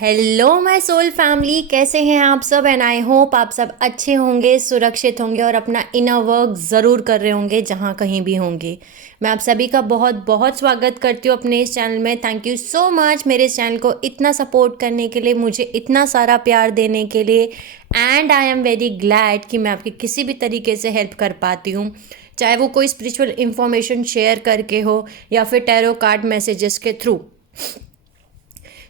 Hello my soul family, कैसे हैं आप सब। एंड आई होप आप सब अच्छे होंगे, सुरक्षित होंगे और अपना इनर वर्क ज़रूर कर रहे होंगे जहाँ कहीं भी होंगे। मैं आप सभी का बहुत बहुत स्वागत करती हूँ अपने इस चैनल में। थैंक यू सो मच मेरे इस चैनल को इतना सपोर्ट करने के लिए, मुझे इतना सारा प्यार देने के लिए। And I am very glad कि मैं आपकी किसी भी तरीके से हेल्प कर पाती हूँ, चाहे वो कोई स्पिरिचुअल इन्फॉर्मेशन शेयर करके हो या फिर टैरो कार्ड मैसेजेस के थ्रू।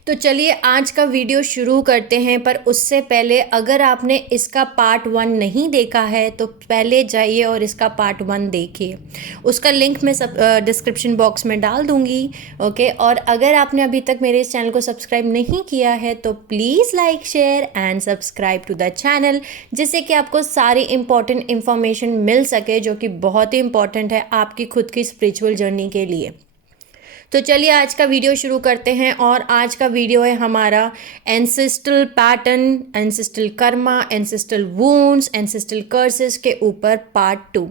तो चलिए आज का वीडियो शुरू करते हैं। पर उससे पहले अगर आपने इसका पार्ट 1 नहीं देखा है तो पहले जाइए और इसका पार्ट 1 देखिए। उसका लिंक मैं सब डिस्क्रिप्शन बॉक्स में डाल दूंगी। ओके, और अगर आपने अभी तक मेरे इस चैनल को सब्सक्राइब नहीं किया है तो please like, share and subscribe to the channel, जिससे कि आपको सारी इंपॉर्टेंट इन्फॉर्मेशन मिल सके, जो कि बहुत ही इंपॉर्टेंट है आपकी खुद की स्पिरिचुअल जर्नी के लिए। तो चलिए आज का वीडियो शुरू करते हैं। और आज का वीडियो है हमारा ancestral pattern, ancestral Karma, ancestral wounds, ancestral curses के ऊपर पार्ट 2।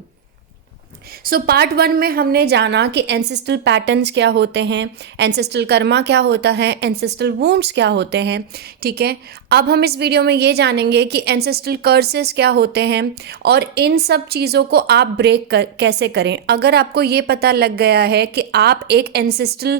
सो पार्ट 1 में हमने जाना कि एंसेस्ट्रल पैटर्न्स क्या होते हैं, एंसेस्ट्रल कर्मा क्या होता है, एंसेस्ट्रल वुंड्स क्या होते हैं। ठीक है, अब हम इस वीडियो में ये जानेंगे कि एंसेस्ट्रल कर्सेस क्या होते हैं और इन सब चीज़ों को आप कैसे करें। अगर आपको ये पता लग गया है कि आप एक एंसेस्ट्रल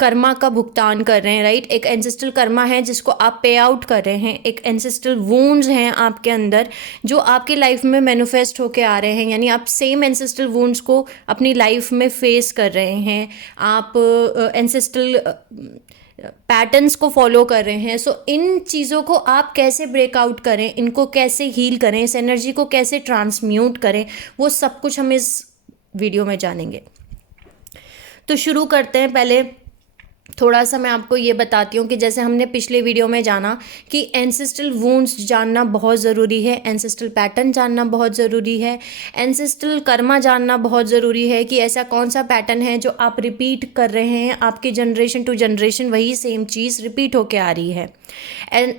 कर्मा का भुगतान कर रहे हैं, राइट, एक एंसेस्ट्रल कर्मा है जिसको आप पे आउट कर रहे हैं, एक एंसेस्ट्रल वुंड्स हैं आपके अंदर जो आपकी लाइफ में मैनिफेस्ट होके आ रहे हैं, यानी आप सेम एंसेस्ट्रल वुंड्स को अपनी लाइफ में फेस कर रहे हैं, आप एंसेस्ट्रल पैटर्न्स को फॉलो कर रहे हैं। सो इन चीज़ों को आप कैसे ब्रेकआउट करें, इनको कैसे हील करें, इस एनर्जी को कैसे ट्रांसम्यूट करें, वो सब कुछ हम इस वीडियो में जानेंगे। तो शुरू करते हैं। पहले थोड़ा सा मैं आपको ये बताती हूँ कि जैसे हमने पिछले वीडियो में जाना कि एंसेस्ट्रल वुंड्स जानना बहुत ज़रूरी है, एंसेस्ट्रल पैटर्न जानना बहुत ज़रूरी है, एंसेस्ट्रल कर्मा जानना बहुत ज़रूरी है कि ऐसा कौन सा पैटर्न है जो आप रिपीट कर रहे हैं, आपके जनरेशन टू जनरेशन वही सेम चीज़ रिपीट होके आ रही है।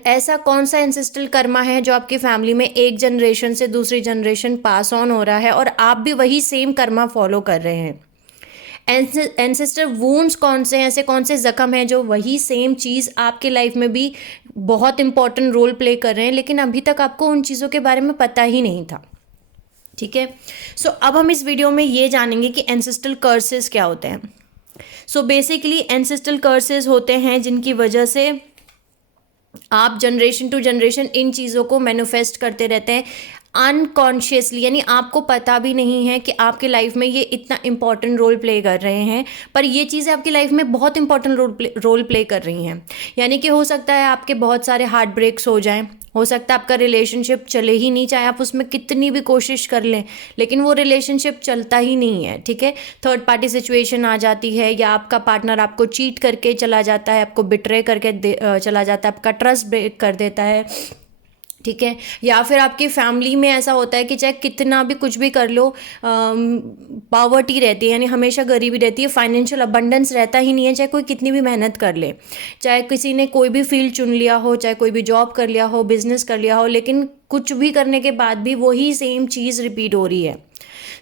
ऐसा कौन सा एंसेस्ट्रल कर्मा है जो आपकी फैमिली में एक जनरेशन से दूसरी जनरेशन पास ऑन हो रहा है और आप भी वही सेम कर्मा फॉलो कर रहे हैं। एंसेस्टर वुंड्स कौन से हैं, ऐसे कौन से ज़ख्म हैं जो वही सेम चीज़ आपके लाइफ में भी बहुत इंपॉर्टेंट रोल प्ले कर रहे हैं, लेकिन अभी तक आपको उन चीज़ों के बारे में पता ही नहीं था। ठीक है, सो अब हम इस वीडियो में ये जानेंगे कि एंसेस्ट्रल कर्सेस क्या होते हैं। सो बेसिकली एंसेस्ट्रल कर्सेस होते हैं जिनकी वजह से आप जनरेशन टू जनरेशन इन चीज़ों को मैनिफेस्ट करते रहते हैं अनकॉन्शियसली, यानी आपको पता भी नहीं है कि आपके लाइफ में ये इतना इंपॉर्टेंट रोल प्ले कर रहे हैं, पर ये चीज़ें आपकी लाइफ में बहुत इंपॉर्टेंट रोल प्ले कर रही हैं। यानी कि हो सकता है आपके बहुत सारे हार्ट ब्रेक्स हो जाएं, हो सकता है आपका रिलेशनशिप चले ही नहीं, चाहे आप उसमें कितनी भी कोशिश कर लें, लेकिन वो रिलेशनशिप चलता ही नहीं है। ठीक है, थर्ड पार्टी सिचुएशन आ जाती है, या आपका पार्टनर आपको चीट करके चला जाता है, आपको बिट्रे करके चला जाता है, आपका ट्रस्ट ब्रेक कर देता है। ठीक है, या फिर आपकी फैमिली में ऐसा होता है कि चाहे कितना भी कुछ भी कर लो, पावर्टी रहती है, यानी हमेशा गरीबी रहती है, फाइनेंशियल अबंडेंस रहता ही नहीं है, चाहे कोई कितनी भी मेहनत कर ले, चाहे किसी ने कोई भी फील्ड चुन लिया हो, चाहे कोई भी जॉब कर लिया हो, बिजनेस कर लिया हो, लेकिन कुछ भी करने के बाद भी वही सेम चीज़ रिपीट हो रही है।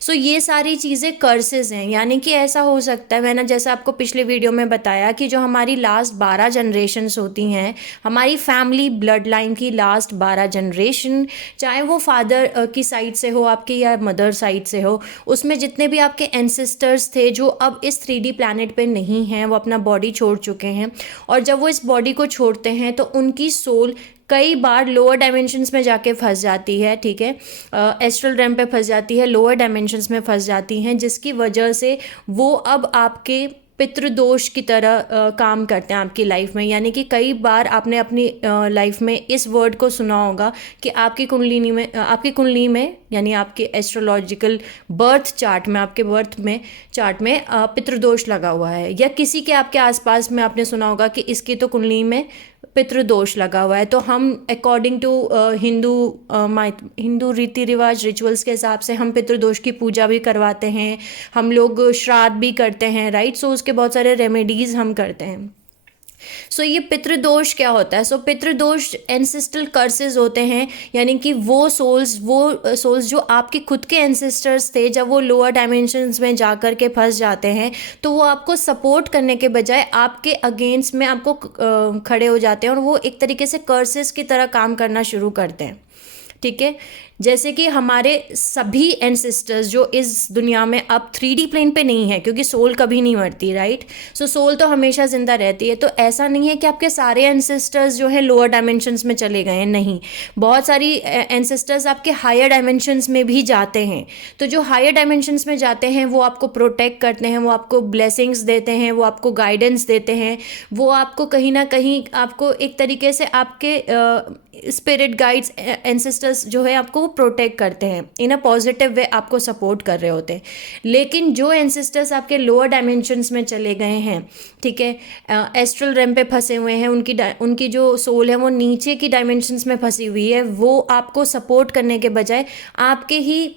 सो ये सारी चीज़ें कर्सेस हैं। यानी कि ऐसा हो सकता है, मैंने जैसे आपको पिछले वीडियो में बताया कि जो हमारी लास्ट 12 जनरेशन्स होती हैं, हमारी फैमिली ब्लड लाइन की लास्ट 12 जनरेशन, चाहे वो फादर की साइड से हो आपकी या मदर साइड से हो, उसमें जितने भी आपके एंसेस्टर्स थे जो अब इस 3D प्लैनेट पे नहीं हैं, वो अपना बॉडी छोड़ चुके हैं, और जब वो इस बॉडी को छोड़ते हैं तो उनकी सोल कई बार लोअर डायमेंशंस में जाके फंस जाती है। ठीक है, एस्ट्रल रैम पे फंस जाती है, लोअर डायमेंशंस में फंस जाती हैं, जिसकी वजह से वो अब आपके पितृदोष की तरह काम करते हैं आपकी लाइफ में। यानी कि कई बार आपने अपनी लाइफ में इस वर्ड को सुना होगा कि आपकी कुंडली में यानी आपके एस्ट्रोलॉजिकल बर्थ चार्ट में, आपके बर्थ में चार्ट में पितृदोष लगा हुआ है, या किसी के आपके आसपास में आपने सुना होगा कि इसकी तो कुंडली में पितृदोष लगा हुआ है। तो हम अकॉर्डिंग टू हिंदू रीति रिवाज रिचुअल्स के हिसाब से हम पितृदोष की पूजा भी करवाते हैं, हम लोग श्राद्ध भी करते हैं, राइट। सो उसके बहुत सारे रेमेडीज़ हम करते हैं। सो ये पितृदोष क्या होता है? सो पितृदोष एंसेस्ट्रल कर्सेस होते हैं, यानी कि वो सोल्स जो आपके खुद के एंसेस्टर्स थे, जब वो लोअर डायमेंशंस में जा कर के फंस जाते हैं तो वो आपको सपोर्ट करने के बजाय आपके अगेंस्ट में आपको खड़े हो जाते हैं और वो एक तरीके से कर्सेस की तरह काम करना शुरू करते हैं। ठीक है, जैसे कि हमारे सभी एंसेस्टर्स जो इस दुनिया में अब 3D प्लेन पे नहीं है, क्योंकि सोल कभी नहीं मरती, राइट? सो सोल तो हमेशा जिंदा रहती है। तो ऐसा नहीं है कि आपके सारे एंसेस्टर्स जो हैं लोअर डायमेंशंस में चले गए हैं, नहीं। बहुत सारी एंसेस्टर्स आपके हायर डायमेंशंस में भी जाते हैं। तो जो हायर डायमेंशंस में जाते हैं वो आपको प्रोटेक्ट करते हैं, वो आपको ब्लेसिंग्स देते हैं, वो आपको गाइडेंस देते हैं, वो आपको कहीं ना कहीं आपको एक तरीके से आपके स्पिरिट गाइड्स एंसेस्टर्स जो है आपको वो प्रोटेक्ट करते हैं, इन अ पॉजिटिव वे आपको सपोर्ट कर रहे होते हैं। लेकिन जो एंसेस्टर्स आपके लोअर डायमेंशंस में चले गए हैं, ठीक है, एस्ट्रल रेम पे फंसे हुए हैं, उनकी जो सोल है वो नीचे की डायमेंशंस में फंसी हुई है, वो आपको सपोर्ट करने के बजाय आपके ही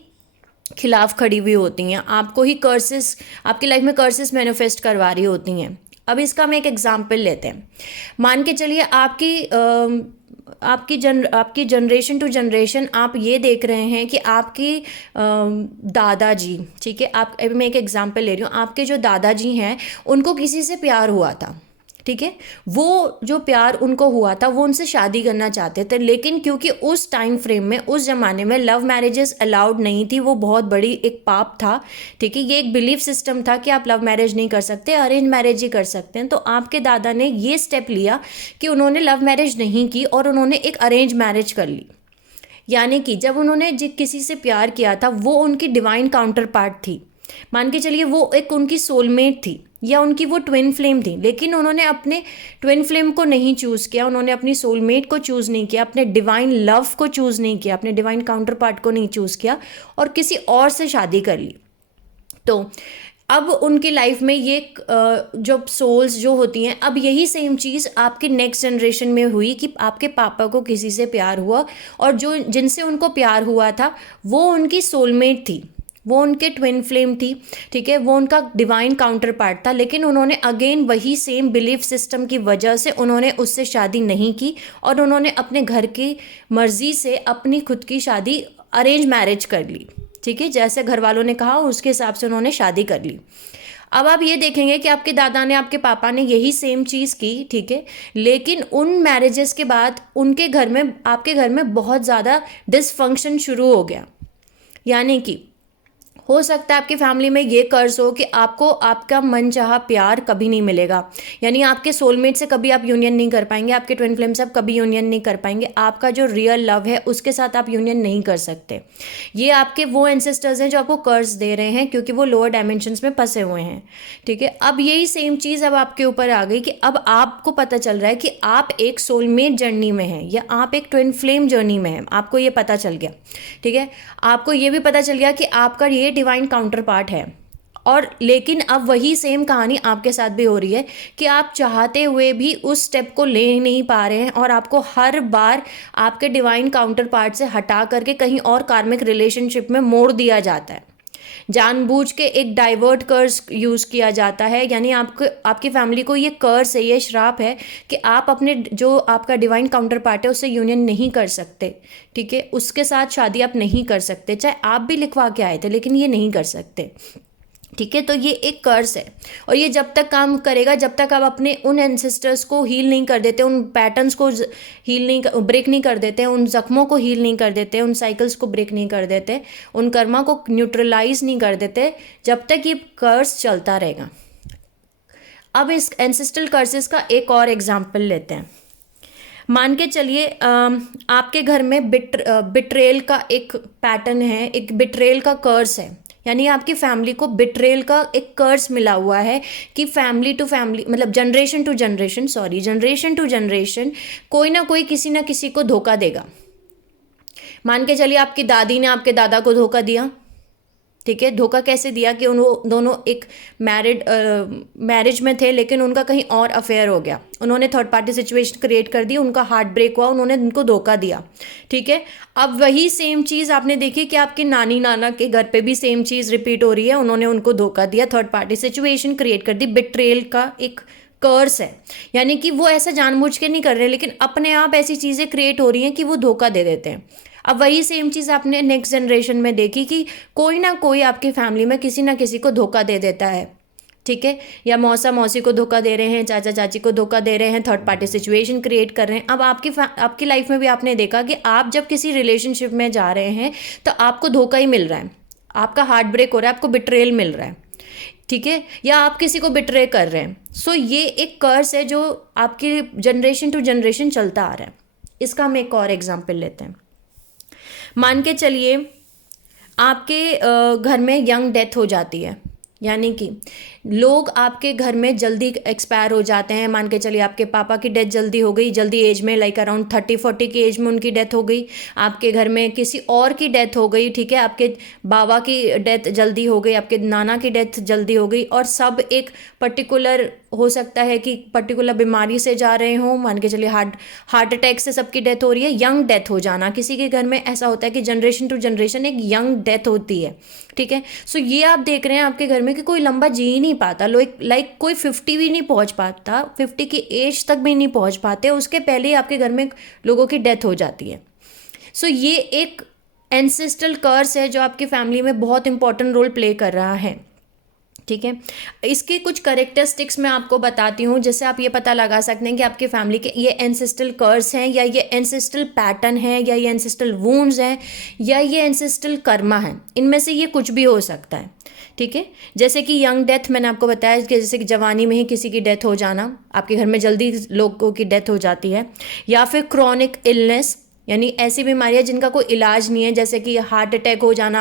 खिलाफ खड़ी हुई होती हैं, आपको ही कर्सेस, आपकी लाइफ में कर्सेस मैनिफेस्ट करवा रही होती हैं। अब इसका हम एक एग्जाम्पल लेते हैं। मान के चलिए आपकी जनरेशन टू जनरेशन आप ये देख रहे हैं कि आपकी दादाजी, ठीक है, आप अभी मैं एक एग्जांपल ले रही हूँ, आपके जो दादाजी हैं उनको किसी से प्यार हुआ था, ठीक है। वो जो प्यार उनको हुआ था वो उनसे शादी करना चाहते थे, लेकिन क्योंकि उस टाइम फ्रेम में, उस ज़माने में लव मैरिजेस अलाउड नहीं थी, वो बहुत बड़ी एक पाप था, ठीक है। ये एक बिलीफ सिस्टम था कि आप लव मैरिज नहीं कर सकते, अरेंज मैरिज ही कर सकते हैं। तो आपके दादा ने ये स्टेप लिया कि उन्होंने लव मैरिज नहीं की और उन्होंने एक अरेंज मैरिज कर ली। यानी कि जब उन्होंने किसी से प्यार किया था वो उनकी डिवाइन काउंटर पार्ट थी, मान के चलिए वो एक उनकी सोलमेट थी या उनकी वो ट्विन फ्लेम थी, लेकिन उन्होंने अपने ट्विन फ्लेम को नहीं चूज़ किया, उन्होंने अपनी सोलमेट को चूज़ नहीं किया, अपने डिवाइन लव को चूज़ नहीं किया, अपने डिवाइन काउंटर पार्ट को नहीं चूज़ किया और किसी और से शादी कर ली। तो अब उनकी लाइफ में ये जो सोल्स जो होती हैं, अब यही सेम चीज़ आपके नेक्स्ट जनरेशन में हुई कि आपके पापा को किसी से प्यार हुआ और जो जिनसे उनको प्यार हुआ था वो उनकी सोलमेट थी, वो उनके ट्विन फ्लेम थी, ठीक है, वो उनका डिवाइन काउंटर पार्ट था, लेकिन उन्होंने अगेन वही सेम बिलीफ सिस्टम की वजह से उन्होंने उससे शादी नहीं की और उन्होंने अपने घर की मर्जी से अपनी खुद की शादी अरेंज मैरिज कर ली, ठीक है। जैसे घर वालों ने कहा उसके हिसाब से उन्होंने शादी कर ली। अब आप ये देखेंगे कि आपके दादा ने, आपके पापा ने यही सेम चीज़ की, ठीक है, लेकिन उन मैरिजेस के बाद उनके घर में, आपके घर में बहुत ज़्यादा डिसफंक्शन शुरू हो गया। यानी कि हो सकता है आपकी फैमिली में ये कर्ज हो कि आपको आपका मनचाहा प्यार कभी नहीं मिलेगा, यानी आपके सोलमेट से कभी आप यूनियन नहीं कर पाएंगे, आपके ट्विन फ्लेम से आप कभी यूनियन नहीं कर पाएंगे, आपका जो रियल लव है उसके साथ आप यूनियन नहीं कर सकते। ये आपके वो एंसेस्टर्स हैं जो आपको कर्ज दे रहे हैं क्योंकि वो लोअर डायमेंशंस में फंसे हुए हैं, ठीक है। अब यही सेम चीज़ अब आपके ऊपर आ गई कि अब आपको पता चल रहा है कि आप एक सोलमेट जर्नी में हैं या आप एक ट्विन फ्लेम जर्नी में हैं, आपको ये पता चल गया, ठीक है। आपको ये भी पता चल गया कि आपका ये डिवाइन काउंटर पार्ट है, और लेकिन अब वही सेम कहानी आपके साथ भी हो रही है कि आप चाहते हुए भी उस स्टेप को ले नहीं पा रहे हैं और आपको हर बार आपके डिवाइन काउंटर पार्ट से हटा करके कहीं और कार्मिक रिलेशनशिप में मोड़ दिया जाता है। जानबूझ के एक डाइवर्ट कर्स यूज़ किया जाता है, यानी आपकी फैमिली को ये कर्स है, ये श्राप है कि आप अपने जो आपका डिवाइन काउंटर पार्ट है उससे यूनियन नहीं कर सकते, ठीक है, उसके साथ शादी आप नहीं कर सकते, चाहे आप भी लिखवा के आए थे लेकिन ये नहीं कर सकते, ठीक है। तो ये एक कर्स है और ये जब तक काम करेगा जब तक आप अपने उन एंसेस्टर्स को हील नहीं कर देते, उन पैटर्न्स को ब्रेक नहीं कर देते, उन जख्मों को हील नहीं कर देते, उन साइकिल्स को ब्रेक नहीं कर देते, उन कर्मा को न्यूट्रलाइज नहीं कर देते, जब तक ये कर्स चलता रहेगा। अब इस एंसेस्ट्रल कर्सेस का एक और एग्जाम्पल लेते हैं। मान के चलिए आपके घर में बिट्रेल का एक पैटर्न है, एक बिट्रेल का कर्स है, यानी आपकी फैमिली को बिट्रेल का एक कर्स मिला हुआ है कि फैमिली टू फैमिली, मतलब जनरेशन टू जनरेशन कोई ना कोई किसी ना किसी को धोखा देगा। मान के चलिए आपकी दादी ने आपके दादा को धोखा दिया, ठीक है। धोखा कैसे दिया कि उन दोनों एक मैरिज में थे लेकिन उनका कहीं और अफेयर हो गया, उन्होंने थर्ड पार्टी सिचुएशन क्रिएट कर दी, उनका हार्ट ब्रेक हुआ, उन्होंने उनको धोखा दिया, ठीक है। अब वही सेम चीज़ आपने देखी कि आपके नानी नाना के घर पे भी सेम चीज़ रिपीट हो रही है, उन्होंने उनको धोखा दिया, थर्ड पार्टी सिचुएशन क्रिएट कर दी, बिट्रेल का एक कर्स है, यानी कि वो ऐसा जानबूझ के नहीं कर रहे, लेकिन अपने आप ऐसी चीज़ें क्रिएट हो रही हैं कि वो धोखा दे देते हैं। अब वही सेम चीज़ आपने नेक्स्ट जनरेशन में देखी कि कोई ना कोई आपकी फैमिली में किसी ना किसी को धोखा दे देता है, ठीक है, या मौसा मौसी को धोखा दे रहे हैं, चाचा चाची को धोखा दे रहे हैं, थर्ड पार्टी सिचुएशन क्रिएट कर रहे हैं। अब आपकी लाइफ में भी आपने देखा कि आप जब किसी रिलेशनशिप में जा रहे हैं तो आपको धोखा ही मिल रहा है, आपका हार्ट ब्रेक हो रहा है, आपको बिट्रेयल मिल रहा है, ठीक है, या आप किसी को बिट्रे कर रहे हैं। सो ये एक कर्स है जो आपकी जनरेशन टू जनरेशन चलता आ रहा है। इसका हम एक और एग्जाम्पल लेते हैं। मान के चलिए आपके घर में यंग डेथ हो जाती है, यानी कि लोग आपके घर में जल्दी एक्सपायर हो जाते हैं। मान के चलिए आपके पापा की डेथ जल्दी हो गई, जल्दी एज में, लाइक अराउंड 30-40 की एज में उनकी डेथ हो गई। आपके घर में किसी और की डेथ हो गई, ठीक है, आपके बाबा की डेथ जल्दी हो गई, आपके नाना की डेथ जल्दी हो गई, और सब एक पर्टिकुलर, हो सकता है कि पर्टिकुलर बीमारी से जा रहे हों। मान के चलिए हार्ट अटैक से सबकी डेथ हो रही है। यंग डेथ हो जाना, किसी के घर में ऐसा होता है कि जनरेशन टू जनरेशन एक यंग डेथ होती है, ठीक है। सो ये आप देख रहे हैं आपके घर में कि कोई लंबा जी ही नहीं पाता, लाइक कोई 50 भी नहीं पहुंच पाता, 50 की एज तक भी नहीं पहुंच पाते, उसके पहले ही आपके घर में लोगों की डेथ हो जाती है। सो ये एक एंसेस्ट्रल कर्स है जो आपकी फैमिली में बहुत इंपॉर्टेंट रोल प्ले कर रहा है, ठीक है। इसके कुछ करेक्टरिस्टिक्स मैं आपको बताती हूँ, जिससे आप ये पता लगा सकते हैं कि आपकी फैमिली के ये एंसेस्ट्रल कर्स हैं, या ये एंसेस्ट्रल पैटर्न है, या ये एंसेस्ट्रल वुंड्स हैं, या ये एंसेस्ट्रल कर्मा है। इनमें से ये कुछ भी हो सकता है, ठीक है। जैसे कि यंग डेथ मैंने आपको बताया कि जैसे कि जवानी में ही किसी की डेथ हो जाना, आपके घर में जल्दी लोगों की डेथ हो जाती है। या फिर क्रॉनिक इलनेस, यानी ऐसी बीमारियां जिनका कोई इलाज नहीं है, जैसे कि हार्ट अटैक हो जाना,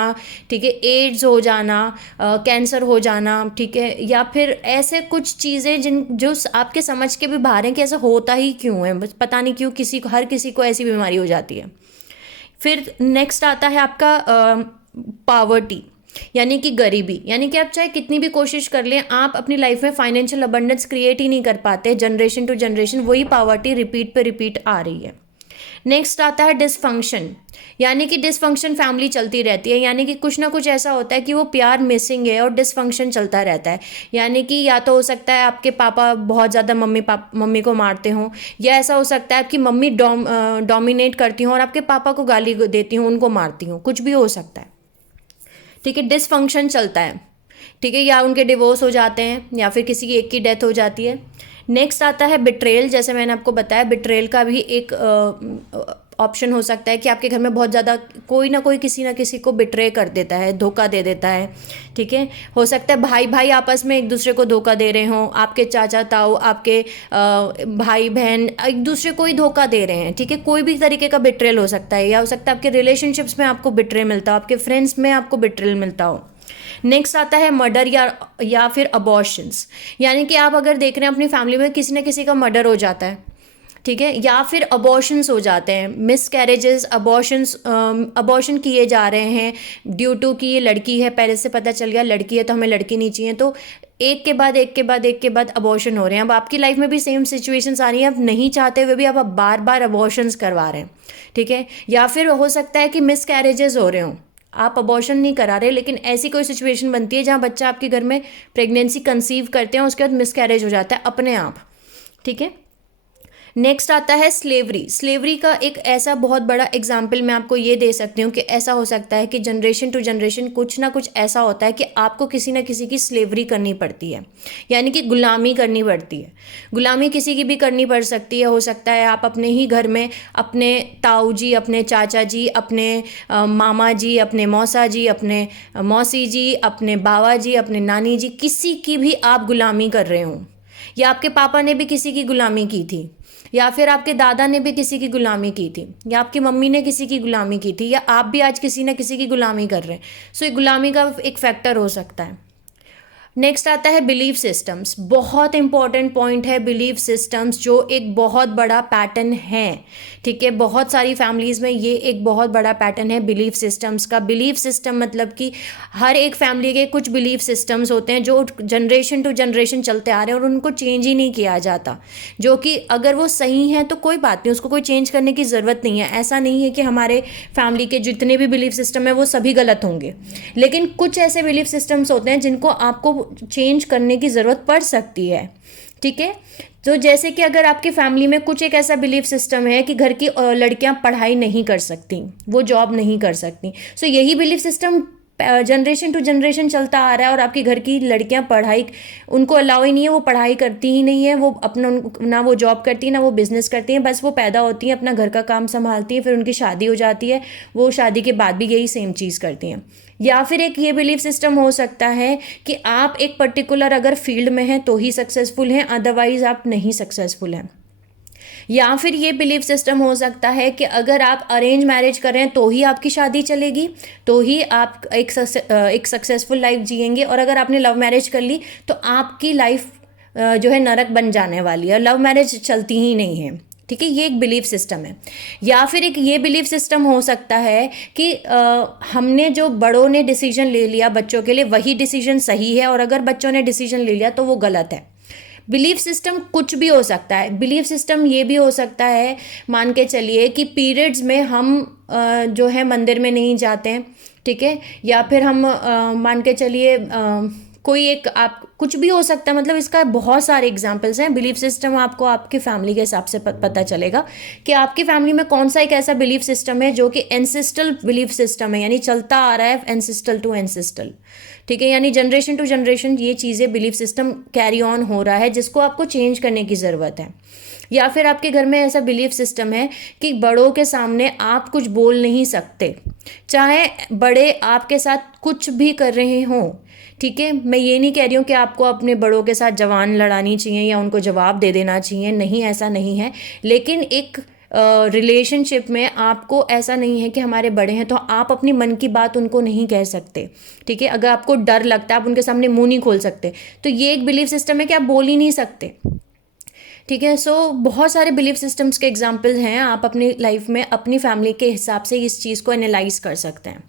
ठीक है, एड्स हो जाना, कैंसर हो जाना, ठीक है, या फिर ऐसे कुछ चीज़ें जो आपके समझ के भी बाहर हैं कि ऐसा होता ही क्यों है, बस पता नहीं क्यों हर किसी को ऐसी बीमारी हो जाती है। फिर नेक्स्ट आता है आपका पावर्टी, यानी कि गरीबी, यानी कि आप चाहे कितनी भी कोशिश कर लें, आप अपनी लाइफ में फाइनेंशियल अबंडेंस क्रिएट ही नहीं कर पाते। जनरेशन टू जनरेशन वही पावर्टी रिपीट पे रिपीट आ रही है। नेक्स्ट आता है डिसफंक्शन, यानी कि डिसफंक्शन फैमिली चलती रहती है, यानी कि कुछ ना कुछ ऐसा होता है कि वो प्यार मिसिंग है और डिसफंक्शन चलता रहता है। यानी कि या तो हो सकता है आपके पापा बहुत ज़्यादा मम्मी को मारते हों, या ऐसा हो सकता है आपकी मम्मी डोमिनेट करती हों और आपके पापा को गाली देती हों, उनको मारती हों, कुछ भी हो सकता है, ठीक है। डिसफंक्शन चलता है, ठीक है, या उनके डिवोर्स हो जाते हैं, या फिर किसी की एक की डेथ हो जाती है। नेक्स्ट आता है बिट्रेयल, जैसे मैंने आपको बताया बिट्रेयल का भी एक ऑप्शन हो सकता है कि आपके घर में बहुत ज़्यादा कोई ना कोई किसी ना किसी को बिट्रे कर देता है, धोखा दे देता है, ठीक है। हो सकता है भाई भाई आपस में एक दूसरे को धोखा दे रहे हों, आपके चाचा ताऊ, आपके भाई बहन एक दूसरे को ही धोखा दे रहे हैं, ठीक है। कोई भी तरीके का बिट्रेल हो सकता है, या हो सकता है आपके रिलेशनशिप्स में आपको बिट्रे मिलता हो, आपके फ्रेंड्स में आपको बिट्रेल मिलता हो। नेक्स्ट आता है मर्डर या फिर अबॉर्शंस, यानी कि आप अगर देख रहे हैं अपनी फैमिली में किसी न किसी का मर्डर हो जाता है, ठीक है, या फिर अबॉर्शंस हो जाते हैं, मिस कैरेजेस, अबॉर्शन किए जा रहे हैं ड्यू टू कि ये लड़की है, पहले से पता चल गया लड़की है तो हमें लड़की नहीं चाहिए, तो एक के बाद एक के बाद एक के बाद अबॉर्शन हो रहे हैं। अब आपकी लाइफ में भी सेम सिचुएशंस आ रही हैं, आप नहीं चाहते हुए भी आप बार बार अबॉर्शंस करवा रहे हैं, ठीक है। या फिर हो सकता है कि मिस कैरेजेस हो रहे हों, आप अबॉर्शन नहीं करा रहे, लेकिन ऐसी कोई सिचुएशन बनती है जहाँ बच्चा आपके घर में प्रेगनेंसी कंसीव करते हैं, उसके बाद मिसकैरेज हो जाता है अपने आप, ठीक है। नेक्स्ट आता है स्लेवरी का एक ऐसा बहुत बड़ा एग्जाम्पल मैं आपको ये दे सकती हूँ कि ऐसा हो सकता है कि जनरेशन टू जनरेशन कुछ ना कुछ ऐसा होता है कि आपको किसी ना किसी की स्लेवरी करनी पड़ती है, यानी कि गुलामी करनी पड़ती है। गुलामी किसी की भी करनी पड़ सकती है, हो सकता है आप अपने ही घर में अपने ताऊ जी, अपने चाचा जी, अपने मामा जी, अपने मौसा जी, अपने मौसी जी, अपने बाबा जी, अपने नानी जी, किसी की भी आप गुलामी कर रहे हों, या आपके पापा ने भी किसी की गुलामी की थी, या फिर आपके दादा ने भी किसी की गुलामी की थी, या आपकी मम्मी ने किसी की गुलामी की थी, या आप भी आज किसी न किसी की गुलामी कर रहे हैं। सो ये गुलामी का एक फैक्टर हो सकता है। नेक्स्ट आता है बिलीफ सिस्टम्स, बहुत इंपॉर्टेंट पॉइंट है बिलीफ सिस्टम्स, जो एक बहुत बड़ा पैटर्न है, ठीक है। बहुत सारी फैमिलीज़ में ये एक बहुत बड़ा पैटर्न है बिलीफ सिस्टम्स का। बिलीफ सिस्टम मतलब कि हर एक फैमिली के कुछ बिलीफ सिस्टम्स होते हैं जो जनरेशन टू जनरेशन चलते आ रहे हैं और उनको चेंज ही नहीं किया जाता, जो कि अगर वो सही हैं तो कोई बात नहीं, उसको कोई चेंज करने की ज़रूरत नहीं है। ऐसा नहीं है कि हमारे फैमिली के जितने भी बिलीफ सिस्टम है वो सभी गलत होंगे, लेकिन कुछ ऐसे बिलीफ सिस्टम्स होते हैं जिनको आपको चेंज करने की ज़रूरत पड़ सकती है, ठीक है। तो जैसे कि अगर आपकी फैमिली में कुछ एक ऐसा बिलीफ सिस्टम है कि घर की लड़कियां पढ़ाई नहीं कर सकती, वो जॉब नहीं कर सकती, सो यही belief system generation to generation चलता आ रहा है, और आपके घर की लड़कियां पढ़ाई उनको अलाउ ही नहीं है, वो पढ़ाई करती ही नहीं है, वो अपना ना वो जॉब करती है ना वो बिजनेस करती हैं, बस वो पैदा होती हैं, अपना घर का काम संभालती हैं, फिर उनकी शादी हो जाती है, वो शादी के बाद भी यही सेम चीज़ करती हैं। या फिर एक ये बिलीफ सिस्टम हो सकता है कि आप एक पर्टिकुलर अगर फील्ड में हैं तो ही सक्सेसफुल हैं, अदरवाइज आप नहीं सक्सेसफुल हैं। या फिर ये बिलीफ सिस्टम हो सकता है कि अगर आप अरेंज मैरिज कर रहे हैं तो ही आपकी शादी चलेगी, तो ही आप एक सक्सेसफुल लाइफ जिएंगे, और अगर आपने लव मैरिज कर ली तो आपकी लाइफ जो है नरक बन जाने वाली है, लव मैरिज चलती ही नहीं है। ठीक है, ये एक बिलीफ सिस्टम है। या फिर एक ये बिलीफ सिस्टम हो सकता है कि हमने जो बड़ों ने डिसीजन ले लिया बच्चों के लिए वही डिसीजन सही है, और अगर बच्चों ने डिसीजन ले लिया तो वो गलत है। बिलीफ सिस्टम कुछ भी हो सकता है। बिलीफ सिस्टम ये भी हो सकता है, मान के चलिए कि पीरियड्स में हम जो है मंदिर में नहीं जाते हैं, ठीक है, या फिर हम मान के चलिए कोई एक आप कुछ भी हो सकता है, मतलब इसका बहुत सारे एग्जाम्पल्स हैं। बिलीफ सिस्टम आपको आपकी फैमिली के हिसाब से पता चलेगा कि आपकी फैमिली में कौन सा एक ऐसा बिलीफ सिस्टम है जो कि एंसेस्ट्रल बिलीफ सिस्टम है, यानी चलता आ रहा है एंसेस्ट्रल टू एंसेस्ट्रल। ठीक है, यानी जनरेशन टू जनरेशन ये चीज़ें बिलीफ सिस्टम कैरी ऑन हो रहा है, जिसको आपको चेंज करने की ज़रूरत है। या फिर आपके घर में ऐसा बिलीफ सिस्टम है कि बड़ों के सामने आप कुछ बोल नहीं सकते, चाहे बड़े आपके साथ कुछ भी कर रहे हों। ठीक है, मैं ये नहीं कह रही हूँ कि आपको अपने बड़ों के साथ जवान लड़ानी चाहिए या उनको जवाब दे देना चाहिए, नहीं, ऐसा नहीं है। लेकिन एक रिलेशनशिप में आपको ऐसा नहीं है कि हमारे बड़े हैं तो आप अपनी मन की बात उनको नहीं कह सकते। ठीक है, अगर आपको डर लगता है आप उनके सामने मुंह नहीं खोल सकते, तो ये एक बिलीफ सिस्टम है कि आप बोल ही नहीं सकते। ठीक है, सो बहुत सारे बिलीफ सिस्टम्स के एग्जाम्पल हैं, आप अपनी लाइफ में अपनी फैमिली के हिसाब से इस चीज़ को एनालाइज कर सकते हैं।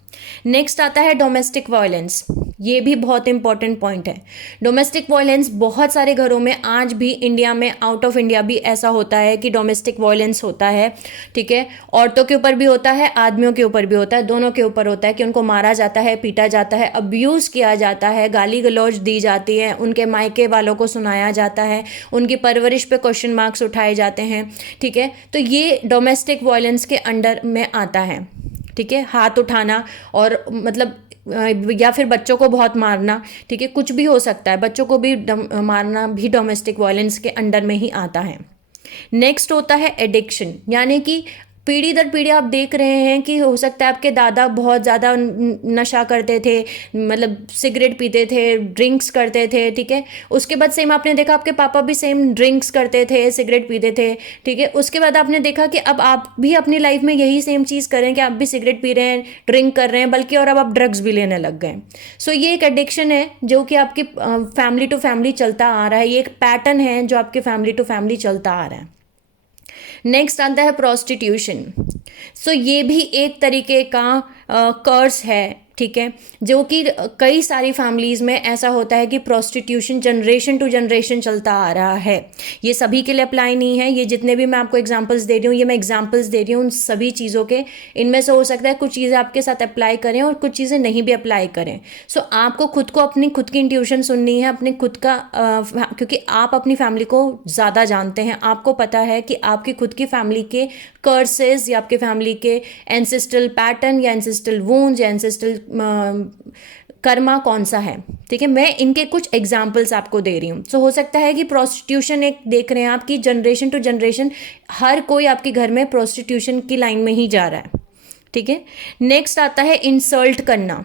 नेक्स्ट आता है डोमेस्टिक वायलेंस। ये भी बहुत इंपॉर्टेंट पॉइंट है। डोमेस्टिक वायलेंस बहुत सारे घरों में आज भी इंडिया में, आउट ऑफ इंडिया भी ऐसा होता है कि डोमेस्टिक वायलेंस होता है। ठीक है, औरतों के ऊपर भी होता है, आदमियों के ऊपर भी होता है, दोनों के ऊपर होता है कि उनको मारा जाता है, पीटा जाता है, अब्यूज़ किया जाता है, गाली गलौज दी जाती है, उनके मायके वालों को सुनाया जाता है, उनकी परवरिश पे क्वेश्चन मार्क्स उठाए जाते हैं। ठीक है, तो ये डोमेस्टिक वायलेंस के अंडर में आता है। ठीक है, हाथ उठाना और मतलब या फिर बच्चों को बहुत मारना, ठीक है, कुछ भी हो सकता है, बच्चों को भी मारना भी डोमेस्टिक वायलेंस के अंडर में ही आता है। नेक्स्ट होता है एडिक्शन, यानी कि पीढ़ी दर पीढ़ी आप देख रहे हैं कि हो सकता है आपके दादा बहुत ज़्यादा नशा करते थे, मतलब सिगरेट पीते थे, ड्रिंक्स करते थे। ठीक है, उसके बाद सेम आपने देखा आपके पापा भी सेम ड्रिंक्स करते थे, सिगरेट पीते थे। ठीक है, उसके बाद आपने देखा कि अब आप भी अपनी लाइफ में यही सेम चीज़ करें कि आप भी सिगरेट पी रहे हैं, ड्रिंक कर रहे हैं, बल्कि और अब आप ड्रग्स भी लेने लग गए। सो ये एक एडिक्शन है जो कि आपकी फैमिली टू फैमिली चलता आ रहा है, ये एक पैटर्न है जो आपके फैमिली टू फैमिली चलता आ रहा है। नेक्स्ट आता है प्रोस्टिट्यूशन। सो ये भी एक तरीके का कर्स है। ठीक है, जो कि कई सारी फैमिलीज़ में ऐसा होता है कि प्रोस्टिट्यूशन जनरेशन टू जनरेशन चलता आ रहा है। ये सभी के लिए अप्लाई नहीं है, ये जितने भी मैं आपको एग्जांपल्स दे रही हूँ, ये मैं एग्जांपल्स दे रही हूँ उन सभी चीज़ों के। इनमें से हो सकता है कुछ चीज़ें आपके साथ अप्लाई करें और कुछ चीज़ें नहीं भी अप्लाई करें। सो आपको खुद को अपनी खुद की इंट्यूशन सुननी है, अपने खुद का क्योंकि आप अपनी फैमिली को ज़्यादा जानते हैं, आपको पता है कि आपकी खुद की फैमिली के कर्सेस या आपके फैमिली के एंसेस्ट्रल पैटर्न या एंसेस्ट्रल वूंड्स या एंसेस्ट्रल कर्मा कौन सा है। ठीक है, मैं इनके कुछ एग्जाम्पल्स आपको दे रही हूँ। सो हो सकता है कि प्रोस्टिट्यूशन एक देख रहे हैं आपकी जनरेशन टू जनरेशन, हर कोई आपके घर में प्रोस्टिट्यूशन की लाइन में ही जा रहा है। ठीक है, नेक्स्ट आता है इंसल्ट करना।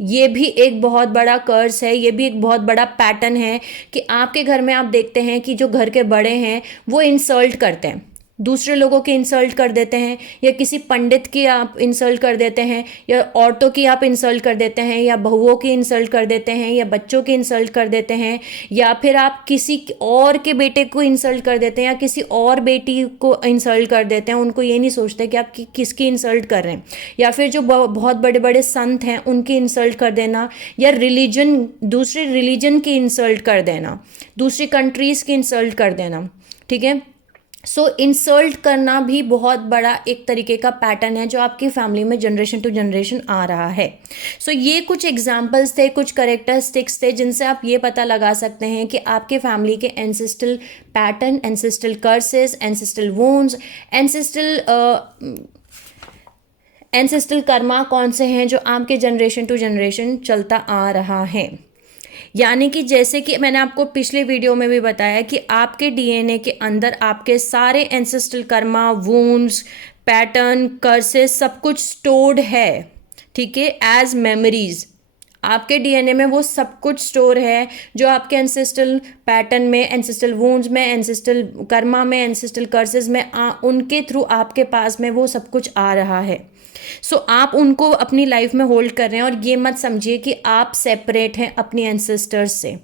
ये भी एक बहुत बड़ा कर्स है, ये भी एक बहुत बड़ा पैटर्न है कि आपके घर में आप देखते हैं कि जो घर के बड़े हैं वो इंसल्ट करते हैं, दूसरे लोगों की इंसल्ट कर देते हैं, या किसी पंडित की आप इंसल्ट कर देते हैं, या औरतों की आप इंसल्ट कर देते हैं, या बहुओं की इंसल्ट कर देते हैं, या बच्चों की इंसल्ट कर देते हैं, या फिर आप किसी और के बेटे को इंसल्ट कर देते हैं, या किसी और बेटी को इंसल्ट कर देते हैं। उनको ये नहीं सोचते कि आप किसकी इंसल्ट कर रहे हैं। या फिर जो बहुत बड़े बड़े संत हैं उनकी इंसल्ट कर देना, या रिलीजन, दूसरे रिलीजन की इंसल्ट कर देना, दूसरी कंट्रीज़ की इंसल्ट कर देना। ठीक है, सो इंसल्ट करना भी बहुत बड़ा एक तरीके का पैटर्न है जो आपकी फैमिली में जनरेशन टू जनरेशन आ रहा है। सो ये कुछ एग्जाम्पल्स थे, कुछ करेक्टरिस्टिक्स थे जिनसे आप ये पता लगा सकते हैं कि आपके फैमिली के ancestral pattern, ancestral curses, ancestral wounds, ancestral Karma कौन से हैं जो आपके जनरेशन टू जनरेशन चलता आ रहा है। यानी कि जैसे कि मैंने आपको पिछले वीडियो में भी बताया कि आपके डीएनए के अंदर आपके सारे ancestral Karma, wounds, pattern, curses सब कुछ स्टोर्ड है, ठीक है, एज मेमोरीज। आपके डीएनए में वो सब कुछ स्टोर है जो आपके एंसेस्ट्रल पैटर्न में, एंसेस्ट्रल वुंड्स में, एंसेस्ट्रल कर्मा में, एंसेस्ट्रल कर्सेस में उनके थ्रू आपके पास में वो सब कुछ आ रहा है। सो आप उनको अपनी लाइफ में होल्ड कर रहे हैं और ये मत समझिए कि आप सेपरेट हैं अपनी एंसेस्टर्स से।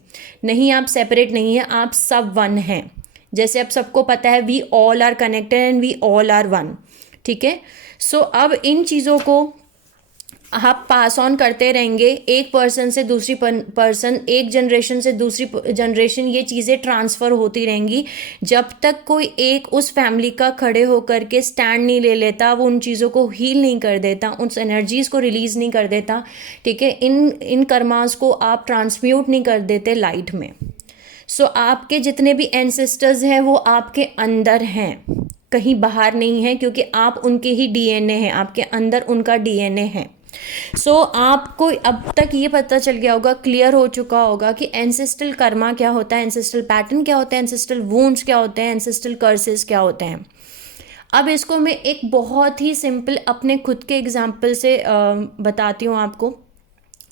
नहीं, आप सेपरेट नहीं हैं, आप सब वन हैं। जैसे अब सबको पता है we all are connected and we all are one, ठीक है। सो अब इन चीज़ों को आप पास ऑन करते रहेंगे, एक पर्सन से दूसरी पर्सन, एक जनरेशन से दूसरी जनरेशन, ये चीज़ें ट्रांसफ़र होती रहेंगी जब तक कोई एक उस फैमिली का खड़े होकर के स्टैंड नहीं ले लेता, वो उन चीज़ों को हील नहीं कर देता, उन एनर्जीज़ को रिलीज़ नहीं कर देता, ठीक है। इन कर्मास को आप ट्रांसम्यूट नहीं कर देते लाइट में। सो आपके जितने भी एंसेस्टर्स हैं वो आपके अंदर हैं, कहीं बाहर नहीं है, क्योंकि आप उनके ही डीएनए हैं, आपके अंदर उनका डीएनए है। सो आपको अब तक ये पता चल गया होगा, क्लियर हो चुका होगा कि एंसेस्ट्रल कर्मा क्या होता है, एंसेस्ट्रल पैटर्न क्या होता है, एंसेस्ट्रल वुंड्स क्या होते हैं, एंसेस्ट्रल कर्सेस क्या होते हैं। अब इसको मैं एक बहुत ही सिंपल अपने खुद के एग्जाम्पल से बताती हूँ आपको।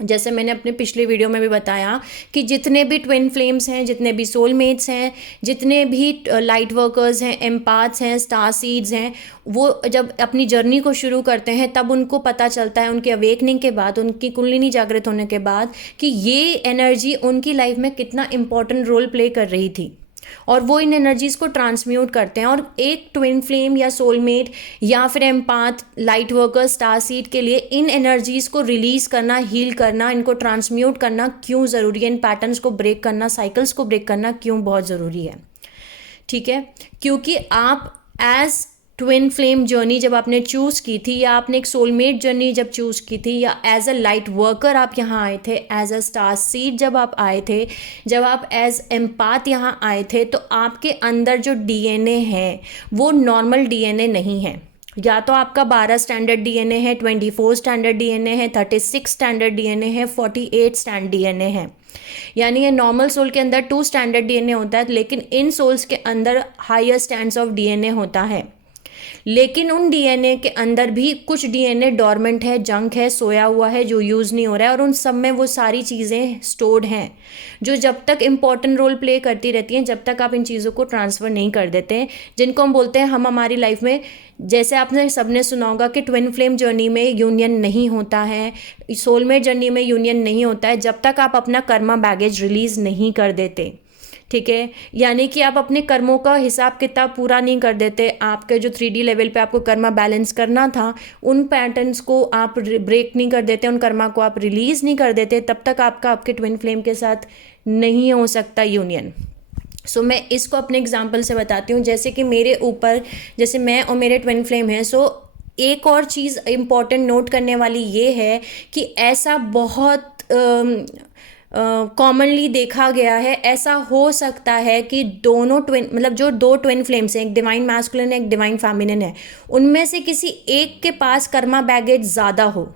जैसे मैंने अपने पिछले वीडियो में भी बताया कि जितने भी ट्विन फ्लेम्स हैं, जितने भी सोलमेट्स हैं, जितने भी लाइट वर्कर्स हैं, एम्पाथ्स हैं, स्टार सीड्स हैं, वो जब अपनी जर्नी को शुरू करते हैं तब उनको पता चलता है, उनके अवेकनिंग के बाद, उनकी कुंडलिनी जागृत होने के बाद, कि ये एनर्जी उनकी लाइफ में कितना इंपॉर्टेंट रोल प्ले कर रही थी, और वो इन एनर्जीज को ट्रांसम्यूट करते हैं। और एक ट्विन फ्लेम या सोलमेट या फिर एम्पाथ, लाइट वर्कर, स्टार सीड के लिए इन एनर्जीज को रिलीज करना, हील करना, इनको ट्रांसम्यूट करना क्यों ज़रूरी है, इन पैटर्न्स को ब्रेक करना, साइकिल्स को ब्रेक करना क्यों बहुत ज़रूरी है, ठीक है। क्योंकि आप एज ट्विन फ्लेम जर्नी जब आपने चूज़ की थी, या आपने एक सोलमेट जर्नी जब चूज़ की थी, या एज अ लाइट वर्कर आप यहाँ आए थे, एज अ स्टार सीड जब आप आए थे, जब आप एज एम्पाथ यहाँ आए थे, तो आपके अंदर जो डीएनए है वो नॉर्मल डीएनए नहीं है। या तो आपका 12 स्टैंडर्ड डीएनए है, 24 स्टैंडर्ड डीएनए है, 36 स्टैंडर्ड डीएनए है, 48 स्टैंडर्ड डीएनए है। यानी ये नॉर्मल सोल के अंदर 2 स्टैंडर्ड डीएनए होता है, लेकिन इन सोल्स के अंदर हायर स्टैंड्स ऑफ डीएनए होता है। लेकिन उन डीएनए के अंदर भी कुछ डीएनए डॉर्मेंट है, जंक है, सोया हुआ है, जो यूज़ नहीं हो रहा है, और उन सब में वो सारी चीज़ें स्टोर्ड हैं जो जब तक इम्पॉर्टेंट रोल प्ले करती रहती हैं, जब तक आप इन चीज़ों को ट्रांसफ़र नहीं कर देते, जिनको हम बोलते हैं हम हमारी लाइफ में। जैसे आपने सबने सुना होगा कि ट्विन फ्लेम जर्नी में यूनियन नहीं होता है, सोलमेट जर्नी में यूनियन नहीं होता है, जब तक आप अपना कर्मा बैगेज रिलीज़ नहीं कर देते, ठीक है। यानी कि आप अपने कर्मों का हिसाब किताब पूरा नहीं कर देते, आपके जो 3D लेवल पे आपको कर्मा बैलेंस करना था, उन पैटर्न्स को आप ब्रेक नहीं कर देते, उन कर्मा को आप रिलीज़ नहीं कर देते, तब तक आपका आपके ट्विन फ्लेम के साथ नहीं हो सकता यूनियन। सो मैं इसको अपने एग्जाम्पल से बताती हूँ। जैसे कि मेरे ऊपर, जैसे मैं और मेरे ट्विन फ्लेम हैं, सो एक और चीज़ इम्पॉर्टेंट नोट करने वाली ये है कि ऐसा बहुत कॉमनली देखा गया है, ऐसा हो सकता है कि दोनों ट्विन, मतलब जो 2 ट्विन फ्लेम्स हैं, एक डिवाइन मैस्कुलिन है, एक डिवाइन फेमिनिन है, उनमें से किसी एक के पास कर्मा बैगेज ज़्यादा हो,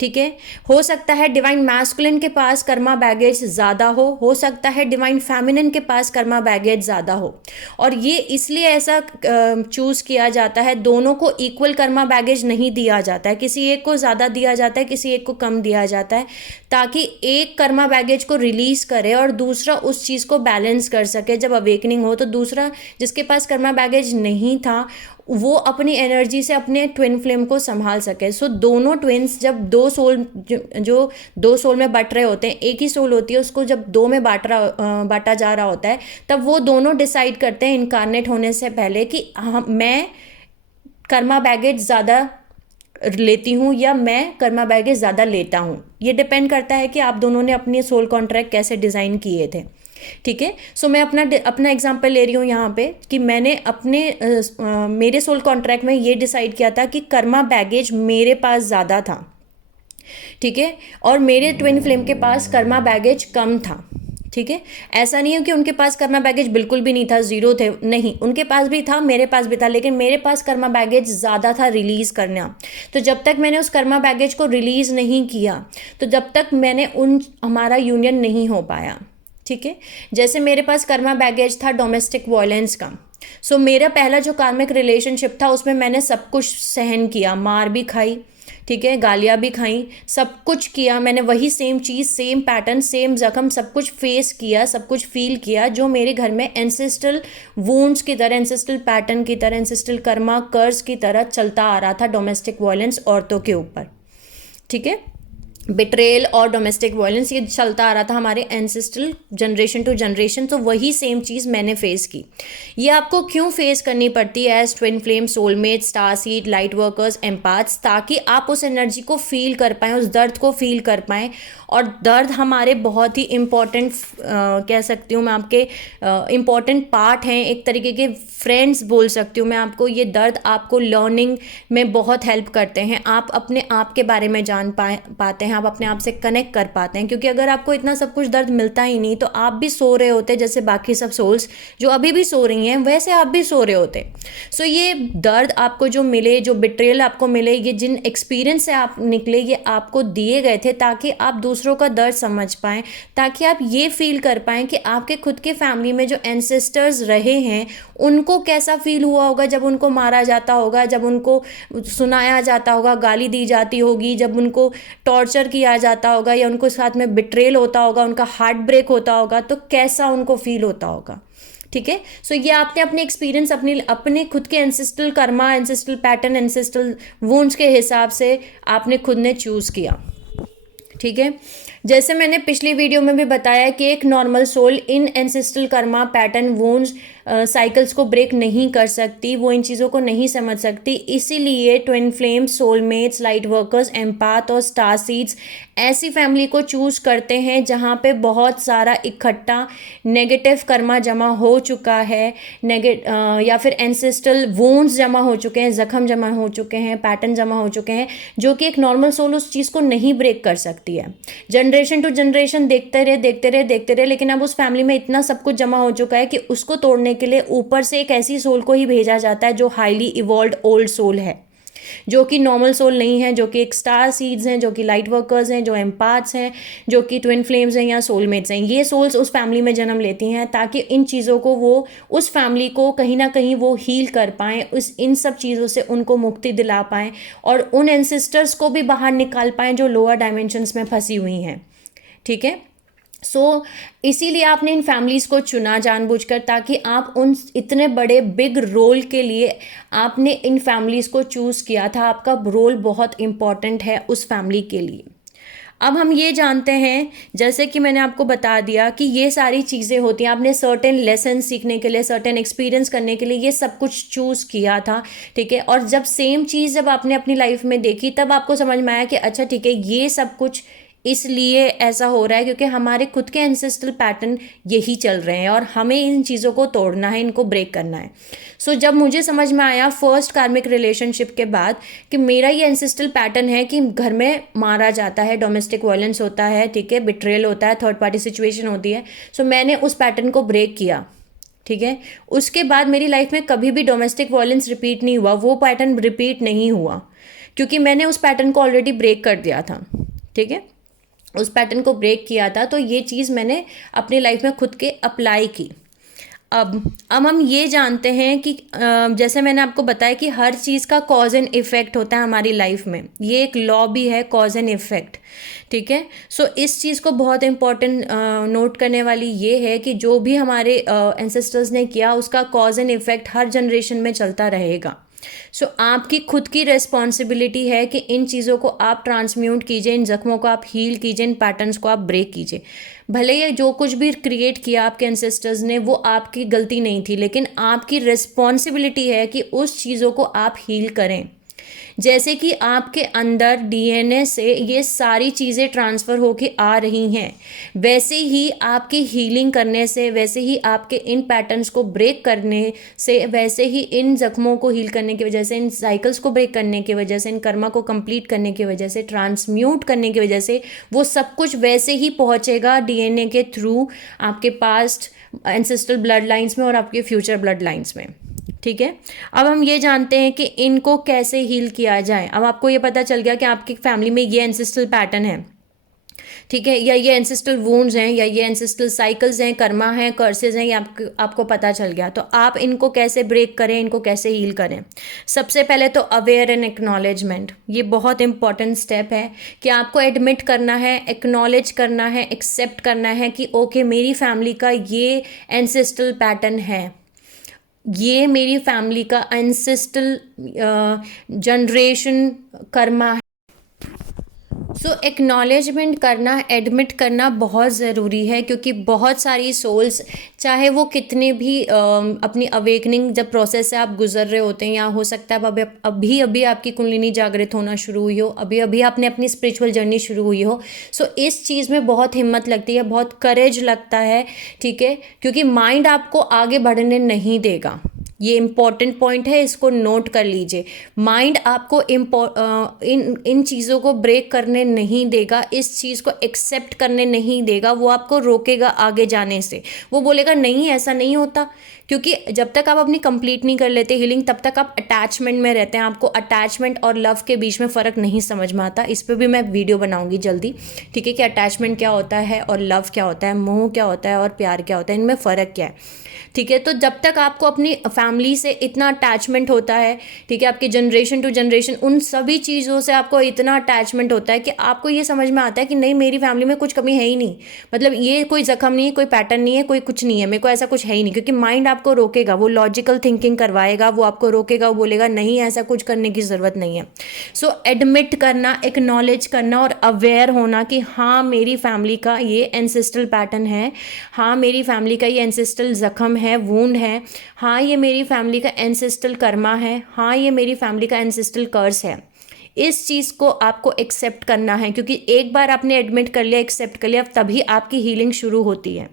ठीक है। हो सकता है डिवाइन मैस्कुलिन के पास कर्मा बैगेज ज़्यादा हो सकता है डिवाइन फेमिनिन के पास कर्मा बैगेज ज़्यादा हो। और ये इसलिए ऐसा चूज़ किया जाता है, दोनों को इक्वल कर्मा बैगेज नहीं दिया जाता है, किसी एक को ज़्यादा दिया जाता है, किसी एक को कम दिया जाता है, ताकि एक कर्मा बैगेज को रिलीज़ करे और दूसरा उस चीज़ को बैलेंस कर सके। जब अवेकनिंग हो तो दूसरा जिसके पास कर्मा बैगेज नहीं था वो अपनी एनर्जी से अपने ट्विन फ्लेम को संभाल सके। सो दोनों ट्विन्स जब 2 सोल, जो 2 सोल में बट रहे होते हैं, एक ही सोल होती है, उसको जब 2 में बांटा जा रहा होता है, तब वो दोनों डिसाइड करते हैं इनकारनेट होने से पहले कि मैं कर्मा बैगेज ज़्यादा लेती हूँ या मैं कर्मा बैगेज ज़्यादा लेता हूँ। ये डिपेंड करता है कि आप दोनों ने अपने सोल कॉन्ट्रैक्ट कैसे डिज़ाइन किए थे, ठीक है। सो मैं अपना एग्जांपल ले रही हूँ यहाँ पे कि मैंने मेरे सोल कॉन्ट्रैक्ट में ये डिसाइड किया था कि कर्मा बैगेज मेरे पास ज़्यादा था। ठीक है। और मेरे ट्विन फ्लेम के पास कर्मा बैगेज कम था। ठीक है। ऐसा नहीं है कि उनके पास कर्मा बैगेज बिल्कुल भी नहीं था, जीरो थे, नहीं, उनके पास भी था, मेरे पास भी था, लेकिन मेरे पास कर्मा बैगेज ज़्यादा था रिलीज़ करना। तो जब तक मैंने उस कर्मा बैगेज को रिलीज़ नहीं किया, तो जब तक हमारा यूनियन नहीं हो पाया। ठीक है। जैसे मेरे पास कर्मा बैगेज था डोमेस्टिक वायलेंस का। सो मेरा पहला जो कार्मिक रिलेशनशिप था उसमें मैंने सब कुछ सहन किया, मार भी खाई, ठीक है, गालियाँ भी खाई, सब कुछ किया मैंने, वही सेम चीज़, सेम पैटर्न, सेम जख्म, सब कुछ फेस किया, सब कुछ फील किया जो मेरे घर में एंसेस्ट्रल वूंड्स की तरह, एंसेस्ट्रल पैटर्न की तरह, एंसेस्ट्रल कर्मा कर्स की तरह चलता आ रहा था डोमेस्टिक वायलेंस औरतों के ऊपर। ठीक है। बिट्रेल और डोमेस्टिक वायलेंस ये चलता आ रहा था हमारे एंसेस्ट्रल जनरेशन टू जनरेशन। तो वही सेम चीज़ मैंने फेस की। ये आपको क्यों फेस करनी पड़ती है as twin flame, soulmate, star seed, light workers, empaths, ताकि आप उस एनर्जी को फील कर पाएँ, उस दर्द को फील कर पाएँ। और दर्द हमारे बहुत ही इम्पॉर्टेंट, कह सकती हूँ मैं, आपके इम्पॉर्टेंट पार्ट हैं, एक तरीके के फ्रेंड्स बोल सकती हूँ मैं आपको। ये दर्द आपको लर्निंग में बहुत हेल्प करते हैं। आप अपने आप के बारे में जान पाते हैं, आप अपने आप से कनेक्ट कर पाते हैं। क्योंकि अगर आपको इतना सब कुछ दर्द मिलता ही नहीं तो आप भी सो रहे होते जैसे बाकी सब सोल्स जो अभी भी सो रही हैं, वैसे आप भी सो रहे होते। सो ये दर्द आपको जो मिले, जो बिट्रेयल आपको मिले, ये जिन एक्सपीरियंस से आप निकले, ये आपको दिए गए थे ताकि आप दूसरों का दर्द समझ पाएँ, ताकि आप ये फील कर पाएँ कि आपके खुद के फैमिली में जो एंसेस्टर्स रहे हैं उनको कैसा फील हुआ होगा जब उनको मारा जाता होगा, जब उनको सुनाया जाता होगा, गाली दी जाती होगी, जब उनको टॉर्चर किया जाता होगा या उनको साथ में बिट्रेल होता होगा, उनका हार्ट ब्रेक होता होगा, तो कैसा उनको फील होता होगा। ठीक है। सो ये आपने अपने एक्सपीरियंस, अपने खुद के ancestral Karma, ancestral pattern, ancestral wounds के हिसाब से आपने खुद ने चूज़ किया। ठीक है। जैसे मैंने पिछली वीडियो में भी बताया कि एक normal soul in ancestral karma, pattern, wounds, cycles को ब्रेक नहीं कर सकती, वो इन चीज़ों को नहीं समझ सकती। इसीलिए twin flames, soulmates, light workers, empath और स्टार सीड्स ऐसी फैमिली को चूज़ करते हैं जहाँ पे बहुत सारा इकट्ठा नेगेटिव कर्मा जमा हो चुका है, या फिर एंसेस्ट्रल वुंड्स जमा हो चुके हैं, जख्म जमा हो चुके हैं, पैटर्न जमा हो चुके हैं, जो कि एक नॉर्मल सोल उस चीज़ को नहीं ब्रेक कर सकती है। जनरेशन टू जनरेशन देखते रहे, लेकिन अब उस फैमिली में इतना सब कुछ जमा हो चुका है कि उसको तोड़ने के लिए ऊपर से एक ऐसी सोल को ही भेजा जाता है जो हाईली इवॉल्व्ड ओल्ड सोल है, जो कि नॉर्मल सोल नहीं है, जो कि एक स्टार सीड्स हैं, जो कि लाइट वर्कर्स हैं, जो एम्पाथ्स हैं, जो कि ट्विन फ्लेम्स हैं या सोलमेट्स हैं। ये सोल्स उस फैमिली में जन्म लेती हैं ताकि इन चीज़ों को, वो उस फैमिली को कहीं ना कहीं वो हील कर पाएँ, इन सब चीज़ों से उनको मुक्ति दिला पाएँ और उन एंसेस्टर्स को भी बाहर निकाल पाएँ जो लोअर डायमेंशंस में फंसी हुई हैं। ठीक है। इसीलिए आपने इन फैमिलीज़ को चुना जानबूझकर, ताकि आप उन इतने बड़े बिग रोल के लिए आपने इन फैमिलीज़ को चूज़ किया था। आपका रोल बहुत इम्पॉर्टेंट है उस फैमिली के लिए। अब हम ये जानते हैं, जैसे कि मैंने आपको बता दिया कि ये सारी चीज़ें होती हैं, आपने सर्टेन लेसन सीखने के लिए, सर्टेन एक्सपीरियंस करने के लिए ये सब कुछ चूज़ किया था। ठीक है। और जब सेम चीज़ जब आपने अपनी लाइफ में देखी, तब आपको समझ में आया कि अच्छा ठीक है, ये सब कुछ इसलिए ऐसा हो रहा है क्योंकि हमारे खुद के एंसेस्ट्रल पैटर्न यही चल रहे हैं और हमें इन चीज़ों को तोड़ना है, इनको ब्रेक करना है। जब मुझे समझ में आया फर्स्ट कार्मिक रिलेशनशिप के बाद कि मेरा ये एंसेस्ट्रल पैटर्न है कि घर में मारा जाता है, डोमेस्टिक वायलेंस होता है, ठीक है, बिट्रेयल होता है, थर्ड पार्टी सिचुएशन होती है। मैंने उस पैटर्न को ब्रेक किया। ठीक है। उसके बाद मेरी लाइफ में कभी भी डोमेस्टिक वायलेंस रिपीट नहीं हुआ, वो पैटर्न रिपीट नहीं हुआ, क्योंकि मैंने उस पैटर्न को ऑलरेडी ब्रेक कर दिया था। ठीक है। उस पैटर्न को ब्रेक किया था, तो ये चीज़ मैंने अपनी लाइफ में खुद के अप्लाई की। अब हम ये जानते हैं कि जैसे मैंने आपको बताया कि हर चीज़ का कॉज एंड इफ़ेक्ट होता है हमारी लाइफ में, ये एक लॉ भी है, कॉज एंड इफ़ेक्ट। ठीक है। इस चीज़ को बहुत इंपॉर्टेंट नोट करने वाली ये है कि जो भी हमारे एंसेस्टर्स ने किया उसका cause and effect her generation में चलता रहेगा। आपकी खुद की रेस्पॉन्सिबिलिटी है कि इन चीज़ों को आप ट्रांसम्यूट कीजिए, इन जख्मों को आप हील कीजिए, इन पैटर्न्स को आप ब्रेक कीजिए। भले ये जो कुछ भी क्रिएट किया आपके एंसेस्टर्स ने वो आपकी गलती नहीं थी, लेकिन आपकी रेस्पॉन्सिबिलिटी है कि उस चीज़ों को आप हील करें। जैसे कि आपके अंदर डीएनए से ये सारी चीज़ें ट्रांसफ़र होके आ रही हैं, वैसे ही आपकी हीलिंग करने से, वैसे ही आपके इन पैटर्न्स को ब्रेक करने से, वैसे ही इन ज़ख्मों को हील करने की वजह से, इन साइकिल्स को ब्रेक करने की वजह से, इन कर्मा को कंप्लीट करने की वजह से, ट्रांसम्यूट करने की वजह से, वो सब कुछ वैसे ही पहुँचेगा डीएनए के थ्रू आपके पास्ट एंसेस्ट्रल ब्लड लाइन्स में और आपके फ्यूचर ब्लड लाइन्स में। ठीक है, अब हम ये जानते हैं कि इनको कैसे हील किया जाए। अब आपको ये पता चल गया कि आपकी फैमिली में ये एंसेस्ट्रल पैटर्न है, ठीक है, या ये एंसेस्ट्रल वुंड्स हैं, या ये एंसेस्ट्रल साइकिल्स हैं, कर्मा हैं, कर्सेज हैं, ये आपको पता चल गया। तो आप इनको कैसे ब्रेक करें, इनको कैसे हील करें। सबसे पहले तो अवेयर एंड एक्नॉलेजमेंट, ये बहुत इंपॉर्टेंट स्टेप है कि आपको एडमिट करना है, एक्नॉलेज करना है, एक्सेप्ट करना है कि ओके मेरी फैमिली का ये एंसेस्ट्रल पैटर्न है, ये मेरी फैमिली का एंसेस्ट्रल जनरेशन कर्मा है। सो एक्नॉलेजमेंट करना, एडमिट करना बहुत ज़रूरी है, क्योंकि बहुत सारी सोल्स, चाहे वो कितने भी अपनी अवेकनिंग जब प्रोसेस से आप गुजर रहे होते हैं, या हो सकता है अब अभी अभी आपकी कुंडलिनी जागृत होना शुरू हुई हो, अभी अभी आपने अपनी स्पिरिचुअल जर्नी शुरू हुई हो। सो इस चीज़ में बहुत हिम्मत लगती है, बहुत करेज लगता है, ठीक है, क्योंकि माइंड आपको आगे बढ़ने नहीं देगा। ये इम्पॉर्टेंट पॉइंट है, इसको नोट कर लीजिए। माइंड आपको इन चीज़ों को ब्रेक करने नहीं देगा, इस चीज़ को एक्सेप्ट करने नहीं देगा, वो आपको रोकेगा आगे जाने से। वो बोलेगा नहीं ऐसा नहीं होता, क्योंकि जब तक आप अपनी कंप्लीट नहीं कर लेते हीलिंग, तब तक आप अटैचमेंट में रहते हैं। आपको अटैचमेंट और लव के बीच में फ़र्क नहीं समझ में आता। इस पर भी मैं वीडियो बनाऊंगी जल्दी, ठीक है, कि अटैचमेंट क्या होता है और लव क्या होता है, मोह क्या होता है और प्यार क्या होता है, इनमें फ़र्क क्या है, ठीक है। तो जब तक आपको अपनी फैमिली से इतना अटैचमेंट होता है, ठीक है, आपके जनरेशन टू जनरेशन उन सभी चीज़ों से आपको इतना अटैचमेंट होता है कि आपको ये समझ में आता है कि नहीं मेरी फैमिली में कुछ कमी है ही नहीं, मतलब ये कोई जख्म नहीं है, कोई पैटर्न नहीं है, कोई कुछ नहीं है, मेरे को ऐसा कुछ है ही नहीं, क्योंकि माइंड आपको रोकेगा, वो लॉजिकल थिंकिंग करवाएगा, वो आपको रोकेगा, वो बोलेगा नहीं ऐसा कुछ करने की ज़रूरत नहीं है। सो एडमिट करना, एक्नॉलेज करना और अवेयर होना कि हाँ मेरी फैमिली का ये एंसेस्ट्रल पैटर्न है, हाँ मेरी फैमिली का ये एंसेस्ट्रल जख्म है, वूंड है, हाँ ये मेरी फैमिली का एंसेस्ट्रल कर्मा है, हाँ ये मेरी फैमिली का एंसेस्ट्रल कर्स है। इस चीज़ को आपको एक्सेप्ट करना है, क्योंकि एक बार आपने एडमिट कर लिया, एक्सेप्ट कर लिया, तभी आपकी हीलिंग शुरू होती है।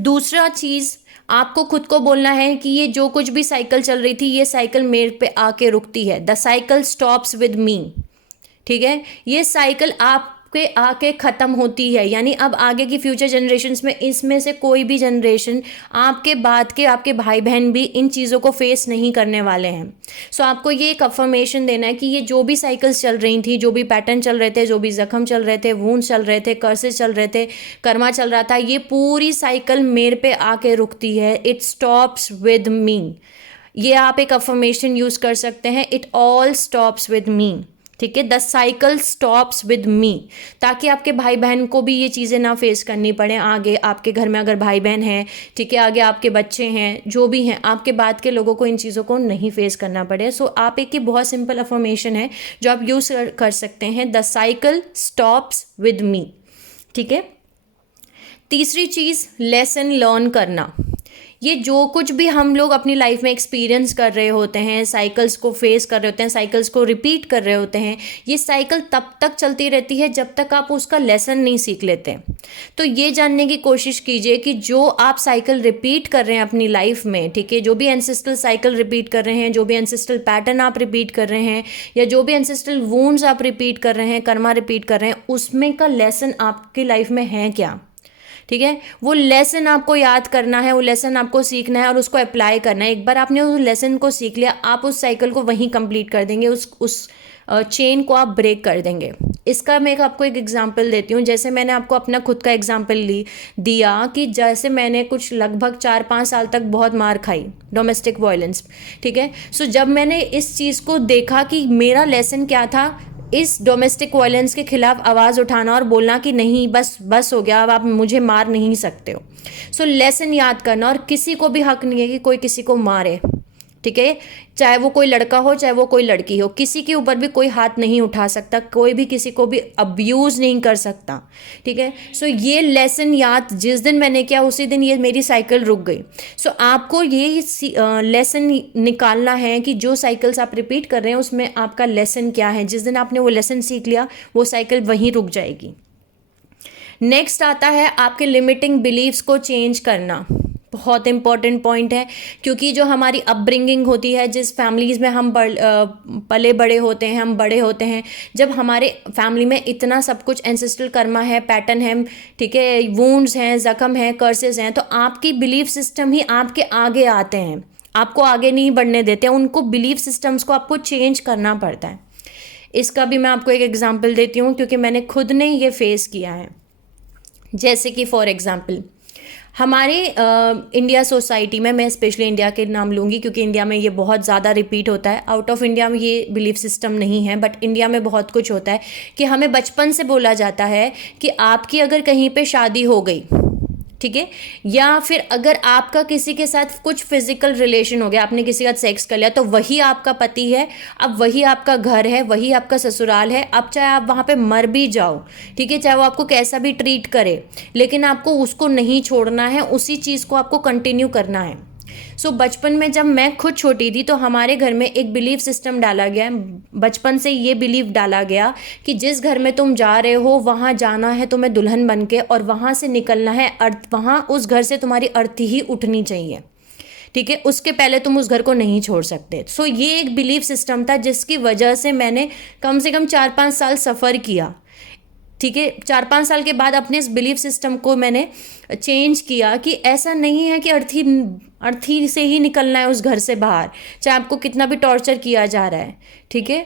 दूसरा चीज़, आपको खुद को बोलना है कि ये जो कुछ भी साइकिल चल रही थी, ये साइकिल मेरे पे आके रुकती है। The cycle stops with me, ठीक है, ये साइकिल आप पे आके ख़त्म होती है। यानी अब आगे की फ्यूचर जनरेशन्स में इसमें से कोई भी जनरेशन आपके बाद के आपके भाई बहन भी इन चीज़ों को फेस नहीं करने वाले हैं। सो आपको ये एक अफर्मेशन देना है कि ये जो भी साइकिल्स चल रही थी, जो भी पैटर्न चल रहे थे, जो भी जख्म चल रहे थे, वूंड्स चल रहे थे, कर्सेस चल रहे थे, कर्मा चल रहा था, ये पूरी साइकिल मेरे पे आके रुकती है। It stops with me. ये आप एक अफर्मेशन यूज़ कर सकते हैं, it all stops with me, ठीक है, the cycle stops with me, ताकि आपके भाई बहन को भी ये चीज़ें ना फेस करनी पड़े आगे। आपके घर में अगर भाई बहन हैं, ठीक है, आगे आपके बच्चे हैं, जो भी हैं, आपके बाद के लोगों को इन चीज़ों को नहीं फेस करना पड़े। सो आप एक ही बहुत सिंपल अफर्मेशन है जो आप यूज़ कर सकते हैं, the cycle stops with me, ठीक है। तीसरी चीज़, लेसन लर्न करना। ये जो कुछ भी हम लोग अपनी लाइफ में एक्सपीरियंस कर रहे होते हैं, साइकिल्स को फेस कर रहे होते हैं, साइकिल्स को रिपीट कर रहे होते हैं, ये साइकिल तब तक चलती रहती है जब तक आप उसका लेसन नहीं सीख लेते। तो ये जानने की कोशिश कीजिए कि जो आप साइकिल रिपीट कर रहे हैं अपनी लाइफ में, ठीक है, जो भी एंसेस्ट्रल साइकिल रिपीट कर रहे हैं, जो भी एंसेस्ट्रल पैटर्न आप रिपीट कर रहे हैं, या जो भी एंसेस्ट्रल वूंड्स आप रिपीट कर रहे हैं, कर्मा रिपीट कर रहे हैं, उसमें का लेसन आपकी लाइफ में है क्या, ठीक है। वो लेसन आपको याद करना है, वो लेसन आपको सीखना है और उसको अप्लाई करना है। एक बार आपने उस लेसन को सीख लिया, आप उस साइकिल को वहीं कंप्लीट कर देंगे, उस चेन को आप ब्रेक कर देंगे। इसका मैं आपको एक एग्जांपल देती हूँ। जैसे मैंने आपको अपना खुद का एग्जांपल दिया कि जैसे मैंने कुछ लगभग 4-5 साल तक बहुत मार खाई, डोमेस्टिक वायलेंस, ठीक है। सो जब मैंने इस चीज़ को देखा कि मेरा लेसन क्या था, इस डोमेस्टिक वायलेंस के खिलाफ आवाज़ उठाना और बोलना कि नहीं बस हो गया, अब आप मुझे मार नहीं सकते हो। सो लेसन याद करना, और किसी को भी हक नहीं है कि कोई किसी को मारे, ठीक है। चाहे वो कोई लड़का हो चाहे वो कोई लड़की हो, किसी के ऊपर भी कोई हाथ नहीं उठा सकता, कोई भी किसी को भी अब्यूज़ नहीं कर सकता, ठीक है। सो ये लेसन याद जिस दिन मैंने किया उसी दिन ये मेरी साइकिल रुक गई। सो आपको ये लेसन निकालना है कि जो साइकिल्स आप रिपीट कर रहे हैं उसमें आपका लेसन क्या है। जिस दिन आपने वो लेसन सीख लिया वो साइकिल वहीं रुक जाएगी। नेक्स्ट आता है आपके लिमिटिंग बिलीव्स को चेंज करना। बहुत इंपॉर्टेंट पॉइंट है, क्योंकि जो हमारी अपब्रिंगिंग होती है, जिस फैमिलीज़ में हम पले बड़े होते हैं, हम बड़े होते हैं, जब हमारे फैमिली में इतना सब कुछ एंसेस्ट्रल कर्मा है, पैटर्न है, ठीक है, वुंड्स हैं, जख्म हैं, कर्सेस हैं, तो आपकी बिलीफ सिस्टम ही आपके आगे आते हैं, आपको आगे नहीं बढ़ने देते हैं। उनको बिलीफ सिस्टम्स को आपको चेंज करना पड़ता है। इसका भी मैं आपको एक एग्जाम्पल देती हूँ, क्योंकि मैंने खुद ने ये फेस किया है। जैसे कि फॉर एग्जाम्पल हमारे इंडिया सोसाइटी में, मैं स्पेशली इंडिया के नाम लूँगी क्योंकि इंडिया में ये बहुत ज़्यादा रिपीट होता है। आउट ऑफ इंडिया में ये बिलीफ सिस्टम नहीं है, बट इंडिया में बहुत कुछ होता है कि हमें बचपन से बोला जाता है कि आपकी अगर कहीं पे शादी हो गई, ठीक है, या फिर अगर आपका किसी के साथ कुछ फिजिकल रिलेशन हो गया, आपने किसी के साथ सेक्स कर लिया, तो वही आपका पति है, अब वही आपका घर है, वही आपका ससुराल है। अब चाहे आप वहाँ पे मर भी जाओ, ठीक है, चाहे वो आपको कैसा भी ट्रीट करे, लेकिन आपको उसको नहीं छोड़ना है, उसी चीज़ को आपको कंटिन्यू करना है। सो बचपन में जब मैं खुद छोटी थी तो हमारे घर में एक बिलीफ सिस्टम डाला गया, बचपन से ये बिलीफ डाला गया कि जिस घर में तुम जा रहे हो वहाँ जाना है तुम्हें दुल्हन बन के, और वहाँ से निकलना है, अर्थ वहाँ उस घर से तुम्हारी अर्थी ही उठनी चाहिए, ठीक है, उसके पहले तुम उस घर को नहीं छोड़ सकते। सो ये एक बिलीफ सिस्टम था जिसकी वजह से मैंने कम से कम 4-5 साल सफ़र किया, ठीक है। 4-5 साल के बाद अपने इस बिलीफ सिस्टम को मैंने चेंज किया कि ऐसा नहीं है कि अर्थी से ही निकलना है उस घर से बाहर, चाहे आपको कितना भी टॉर्चर किया जा रहा है, ठीक है।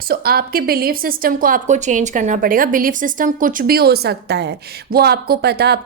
सो आपके बिलीफ सिस्टम को आपको चेंज करना पड़ेगा। बिलीफ सिस्टम कुछ भी हो सकता है, वो आपको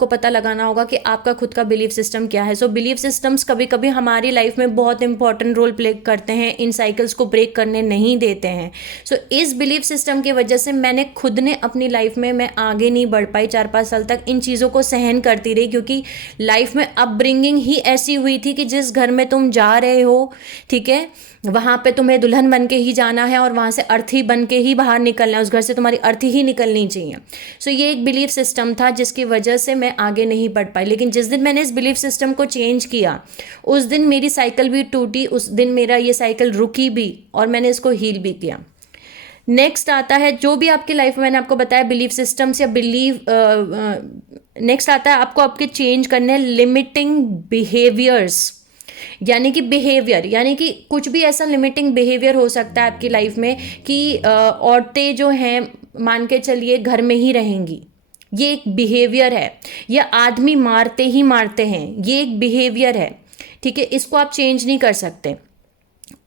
पता लगाना होगा कि आपका खुद का बिलीफ सिस्टम क्या है। सो बिलीफ सिस्टम्स कभी कभी हमारी लाइफ में बहुत इंपॉर्टेंट रोल प्ले करते हैं, इन साइकिल्स को ब्रेक करने नहीं देते हैं। सो इस बिलीफ सिस्टम की वजह से मैंने खुद ने अपनी लाइफ में मैं आगे नहीं बढ़ पाई। 4-5 साल तक इन चीज़ों को सहन करती रही, क्योंकि लाइफ में अपब्रिंगिंग ही ऐसी हुई थी कि जिस घर में तुम जा रहे हो, ठीक है, वहाँ पे तुम्हें दुल्हन बन के ही जाना है और वहाँ से अर्थी बन के ही बाहर निकलना है, उस घर से तुम्हारी अर्थी ही निकलनी चाहिए। सो ये एक बिलीफ सिस्टम था जिसकी वजह से मैं आगे नहीं बढ़ पाई। लेकिन जिस दिन मैंने इस बिलीफ सिस्टम को चेंज किया उस दिन मेरी साइकिल भी टूटी, उस दिन मेरा ये साइकिल रुकी भी और मैंने इसको हील भी किया। नेक्स्ट आता है जो भी आपकी लाइफ में मैंने आपको बताया बिलीफ सिस्टम्स या नेक्स्ट आता है आपको आपके चेंज करने लिमिटिंग बिहेवियर्स, यानी कि बिहेवियर, यानी कि कुछ भी ऐसा लिमिटिंग बिहेवियर हो सकता है आपकी लाइफ में कि औरतें जो हैं मान के चलिए घर में ही रहेंगी, ये एक बिहेवियर है, या आदमी मारते ही मारते हैं, ये एक बिहेवियर है, ठीक है। इसको आप चेंज नहीं कर सकते,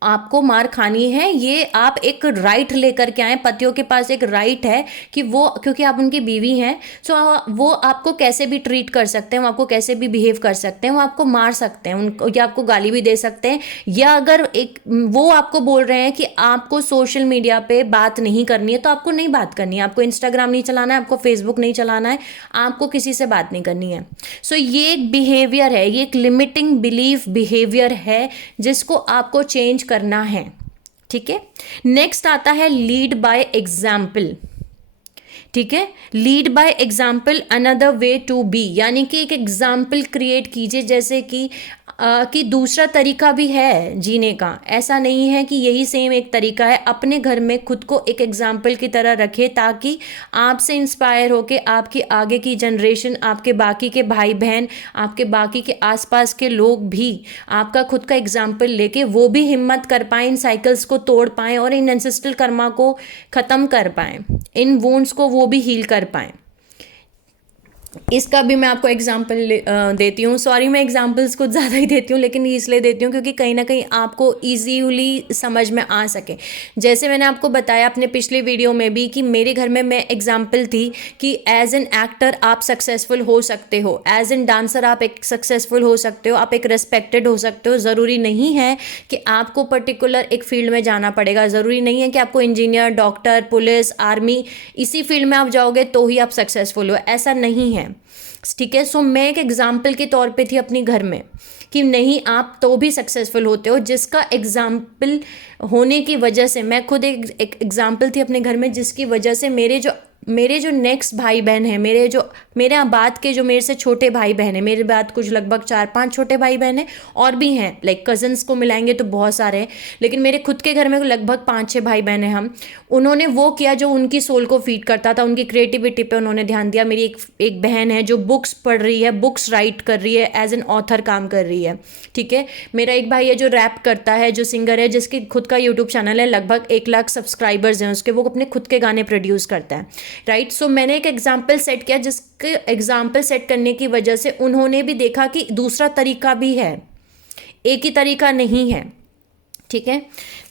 आपको मार खानी है, ये आप एक राइट लेकर के आए। पतियों के पास एक राइट है कि वो, क्योंकि आप उनकी बीवी हैं, सो वो आपको कैसे भी ट्रीट कर सकते हैं, वो आपको कैसे भी बिहेव कर सकते हैं, वो आपको मार सकते हैं, उनको या आपको गाली भी दे सकते हैं, या अगर एक वो आपको बोल रहे हैं कि आपको सोशल मीडिया पे बात नहीं करनी है तो आपको नहीं बात करनी है, आपको इंस्टाग्राम नहीं चलाना है, आपको फेसबुक नहीं चलाना है, आपको किसी से बात नहीं करनी है। सो ये एक बिहेवियर है, ये एक लिमिटिंग बिलीफ बिहेवियर है जिसको आपको चेंज करना है, ठीक है। नेक्स्ट आता है लीड बाय एग्जाम्पल, ठीक है। Lead by example another way to be, यानी कि एक एग्जाम्पल क्रिएट कीजिए, जैसे कि दूसरा तरीका भी है जीने का, ऐसा नहीं है कि यही सेम एक तरीका है। अपने घर में खुद को एक एग्जाम्पल की तरह रखें ताकि आपसे इंस्पायर होके आपकी आगे की जनरेशन, आपके बाकी के भाई बहन, आपके बाकी के आसपास के लोग भी आपका खुद का एग्जाम्पल लेके वो भी हिम्मत कर पाएँ, इन साइकिल्स को तोड़ पाएँ और इन एंसेस्ट्रल कर्मा को ख़त्म कर पाएँ, इन वुंड्स को वो भी हील कर पाएँ। इसका भी मैं आपको एग्जाम्पल देती हूँ। सॉरी, मैं एग्जाम्पल्स कुछ ज़्यादा ही देती हूँ, लेकिन इसलिए देती हूँ क्योंकि कहीं ना कहीं आपको ईजीली समझ में आ सके। जैसे मैंने आपको बताया अपने पिछले वीडियो में भी कि मेरे घर में मैं एग्जाम्पल थी कि एज एन एक्टर आप सक्सेसफुल हो सकते हो, एज एन डांसर आप एक सक्सेसफुल हो सकते हो, आप एक रिस्पेक्टेड हो सकते हो। ज़रूरी नहीं है कि आपको पर्टिकुलर एक फील्ड में जाना पड़ेगा, ज़रूरी नहीं है कि आपको इंजीनियर, डॉक्टर, पुलिस, आर्मी, इसी फील्ड में आप जाओगे तो ही आप सक्सेसफुल हो, ऐसा नहीं है। ठीक है। सो मैं एक एग्जाम्पल के तौर पे थी अपने घर में कि नहीं, आप तो भी सक्सेसफुल होते हो, जिसका एग्जाम्पल होने की वजह से मैं खुद एक एग्जाम्पल थी अपने घर में, जिसकी वजह से मेरे जो नेक्स्ट भाई बहन हैं, मेरे बाद के जो मेरे से छोटे भाई बहन हैं, मेरे बाद कुछ लगभग 4-5 छोटे भाई बहन हैं, और भी हैं, लाइक कजन्स को मिलाएंगे तो बहुत सारे हैं, लेकिन मेरे खुद के घर में लगभग 5-6 भाई बहन हैं हम। उन्होंने वो किया जो उनकी सोल को फीड करता था, उनकी क्रिएटिविटी पे उन्होंने ध्यान दिया। मेरी एक बहन है जो बुक्स पढ़ रही है, बुक्स राइट कर रही है, एज एन ऑथर काम कर रही है, ठीक है। मेरा एक भाई है जो रैप करता है, जो सिंगर है, जिसके खुद का यूट्यूब चैनल है, लगभग 1 लाख सब्सक्राइबर्स हैं उसके, वो अपने खुद के गाने प्रोड्यूस करता है, राइट। सो मैंने एक एग्जाम्पल सेट किया, जिसके एग्जाम्पल सेट करने की वजह से उन्होंने भी देखा कि दूसरा तरीका भी है, एक ही तरीका नहीं है, ठीक है।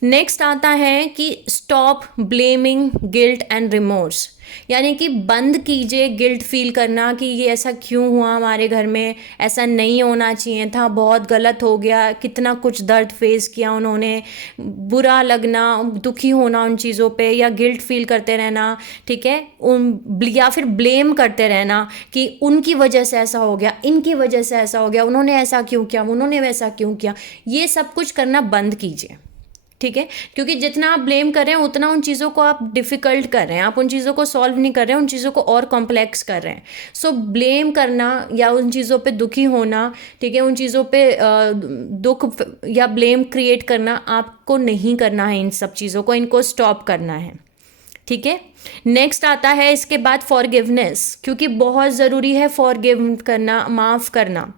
नेक्स्ट आता है कि stop blaming guilt and remorse, यानी कि बंद कीजिए गिल्ट फील करना कि ये ऐसा क्यों हुआ हमारे घर में, ऐसा नहीं होना चाहिए था, बहुत गलत हो गया, कितना कुछ दर्द फेस किया उन्होंने, बुरा लगना, दुखी होना उन चीज़ों पे, या गिल्ट फील करते रहना, ठीक है, या फिर ब्लेम करते रहना कि उनकी वजह से ऐसा हो गया, इनकी वजह से ऐसा हो गया, उन्होंने ऐसा क्यों किया, उन्होंने वैसा क्यों किया। ये सब कुछ करना बंद कीजिए, ठीक है, क्योंकि जितना आप ब्लेम कर रहे हैं उतना उन चीज़ों को आप डिफ़िकल्ट कर रहे हैं, आप उन चीज़ों को सॉल्व नहीं कर रहे हैं, उन चीज़ों को और कॉम्प्लेक्स कर रहे हैं। सो ब्लेम करना या उन चीज़ों पे दुखी होना, ठीक है, उन चीज़ों पे दुख या ब्लेम क्रिएट करना आपको नहीं करना है, इन सब चीज़ों को, इनको स्टॉप करना है, ठीक है। नेक्स्ट आता है इसके बाद फॉरगिवनेस, क्योंकि बहुत ज़रूरी है फॉरगिव करना, माफ़ करना,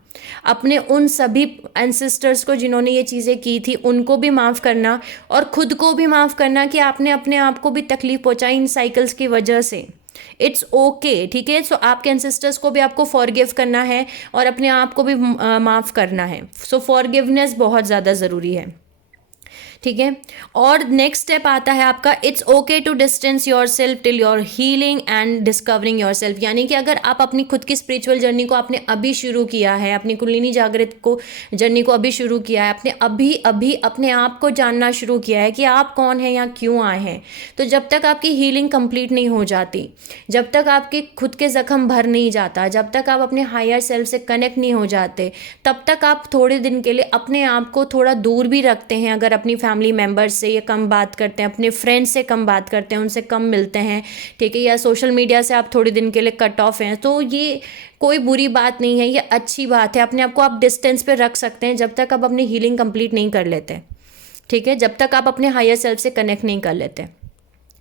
अपने उन सभी एंसेस्टर्स को जिन्होंने ये चीज़ें की थी उनको भी माफ़ करना, और ख़ुद को भी माफ़ करना कि आपने अपने आप को भी तकलीफ़ पहुंचाई इन साइकिल्स की वजह से। इट्स ओके, ठीक है। सो आपके एंसेस्टर्स को भी आपको फॉरगिव करना है और अपने आप को भी माफ़ करना है। सो फॉरगिवनेस बहुत ज़्यादा ज़रूरी है, ठीक है। और नेक्स्ट स्टेप आता है आपका it's okay to distance yourself till your healing and discovering yourself, यानी कि अगर आप अपनी खुद की स्पिरिचुअल जर्नी को आपने अभी शुरू किया है, अपनी कुंडलिनी जागृत को जर्नी को अभी शुरू किया है, आपने अभी अभी अपने आप को जानना शुरू किया है कि आप कौन हैं या क्यों आए हैं, तो जब तक आपकी हीलिंग कंप्लीट नहीं हो जाती, जब तक आपके खुद के जख्म भर नहीं जाता, जब तक आप अपने हायर सेल्फ से कनेक्ट नहीं हो जाते, तब तक आप थोड़े दिन के लिए अपने आप को थोड़ा दूर भी रखते हैं। अगर अपनी फैमिली मेम्बर्स से ये कम बात करते हैं, अपने फ्रेंड्स से कम बात करते हैं, उनसे कम मिलते हैं, ठीक है, या सोशल मीडिया से आप थोड़े दिन के लिए कट ऑफ हैं, तो ये कोई बुरी बात नहीं है, ये अच्छी बात है। अपने आप को आप डिस्टेंस पे रख सकते हैं जब तक आप अपनी हीलिंग कंप्लीट नहीं कर लेते, ठीक है, जब तक आप अपने हायर सेल्फ से कनेक्ट नहीं कर लेते।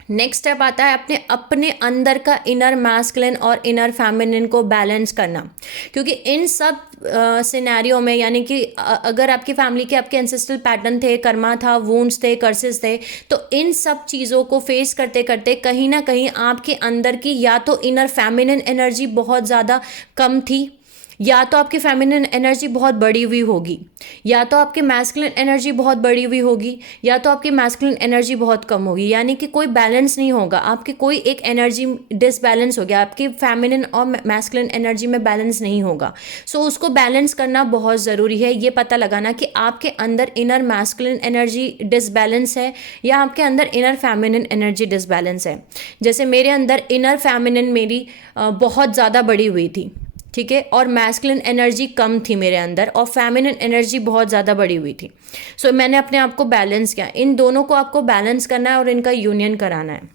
नेक्स्ट स्टेप आता है अपने अंदर का इनर मैस्कुलिन और इनर फेमिनिन को बैलेंस करना, क्योंकि इन सब सिनेरियो में, यानी कि अगर आपकी फैमिली के आपके एंसेस्ट्रल पैटर्न थे, कर्मा था, वुंड्स थे, कर्सेस थे, तो इन सब चीज़ों को फेस करते करते कहीं ना कहीं आपके अंदर की या तो इनर फेमिनिन एनर्जी बहुत ज़्यादा कम थी, या तो आपकी फेमिनिन एनर्जी बहुत बड़ी हुई होगी, या तो आपकी मैस्कुलिन एनर्जी बहुत बड़ी हुई होगी, या तो आपकी मैस्कुलिन एनर्जी बहुत कम होगी, यानी कि कोई बैलेंस नहीं होगा, आपकी कोई एक एनर्जी डिसबैलेंस हो गया, आपकी फेमिनिन और मैस्कुलिन एनर्जी में बैलेंस नहीं होगा। सो उसको बैलेंस करना बहुत ज़रूरी है। ये पता लगाना कि आपके अंदर इनर मैस्कुलिन एनर्जी डिसबैलेंस है या आपके अंदर इनर फेमिनिन एनर्जी डिसबैलेंस है। जैसे मेरे अंदर इनर फेमिनिन मेरी बहुत ज़्यादा बड़ी हुई थी, ठीक है, और मैस्कुलिन एनर्जी कम थी मेरे अंदर, और फेमिनिन एनर्जी बहुत ज़्यादा बड़ी हुई थी। सो मैंने अपने आप को बैलेंस किया। इन दोनों को आपको बैलेंस करना है और इनका यूनियन कराना है।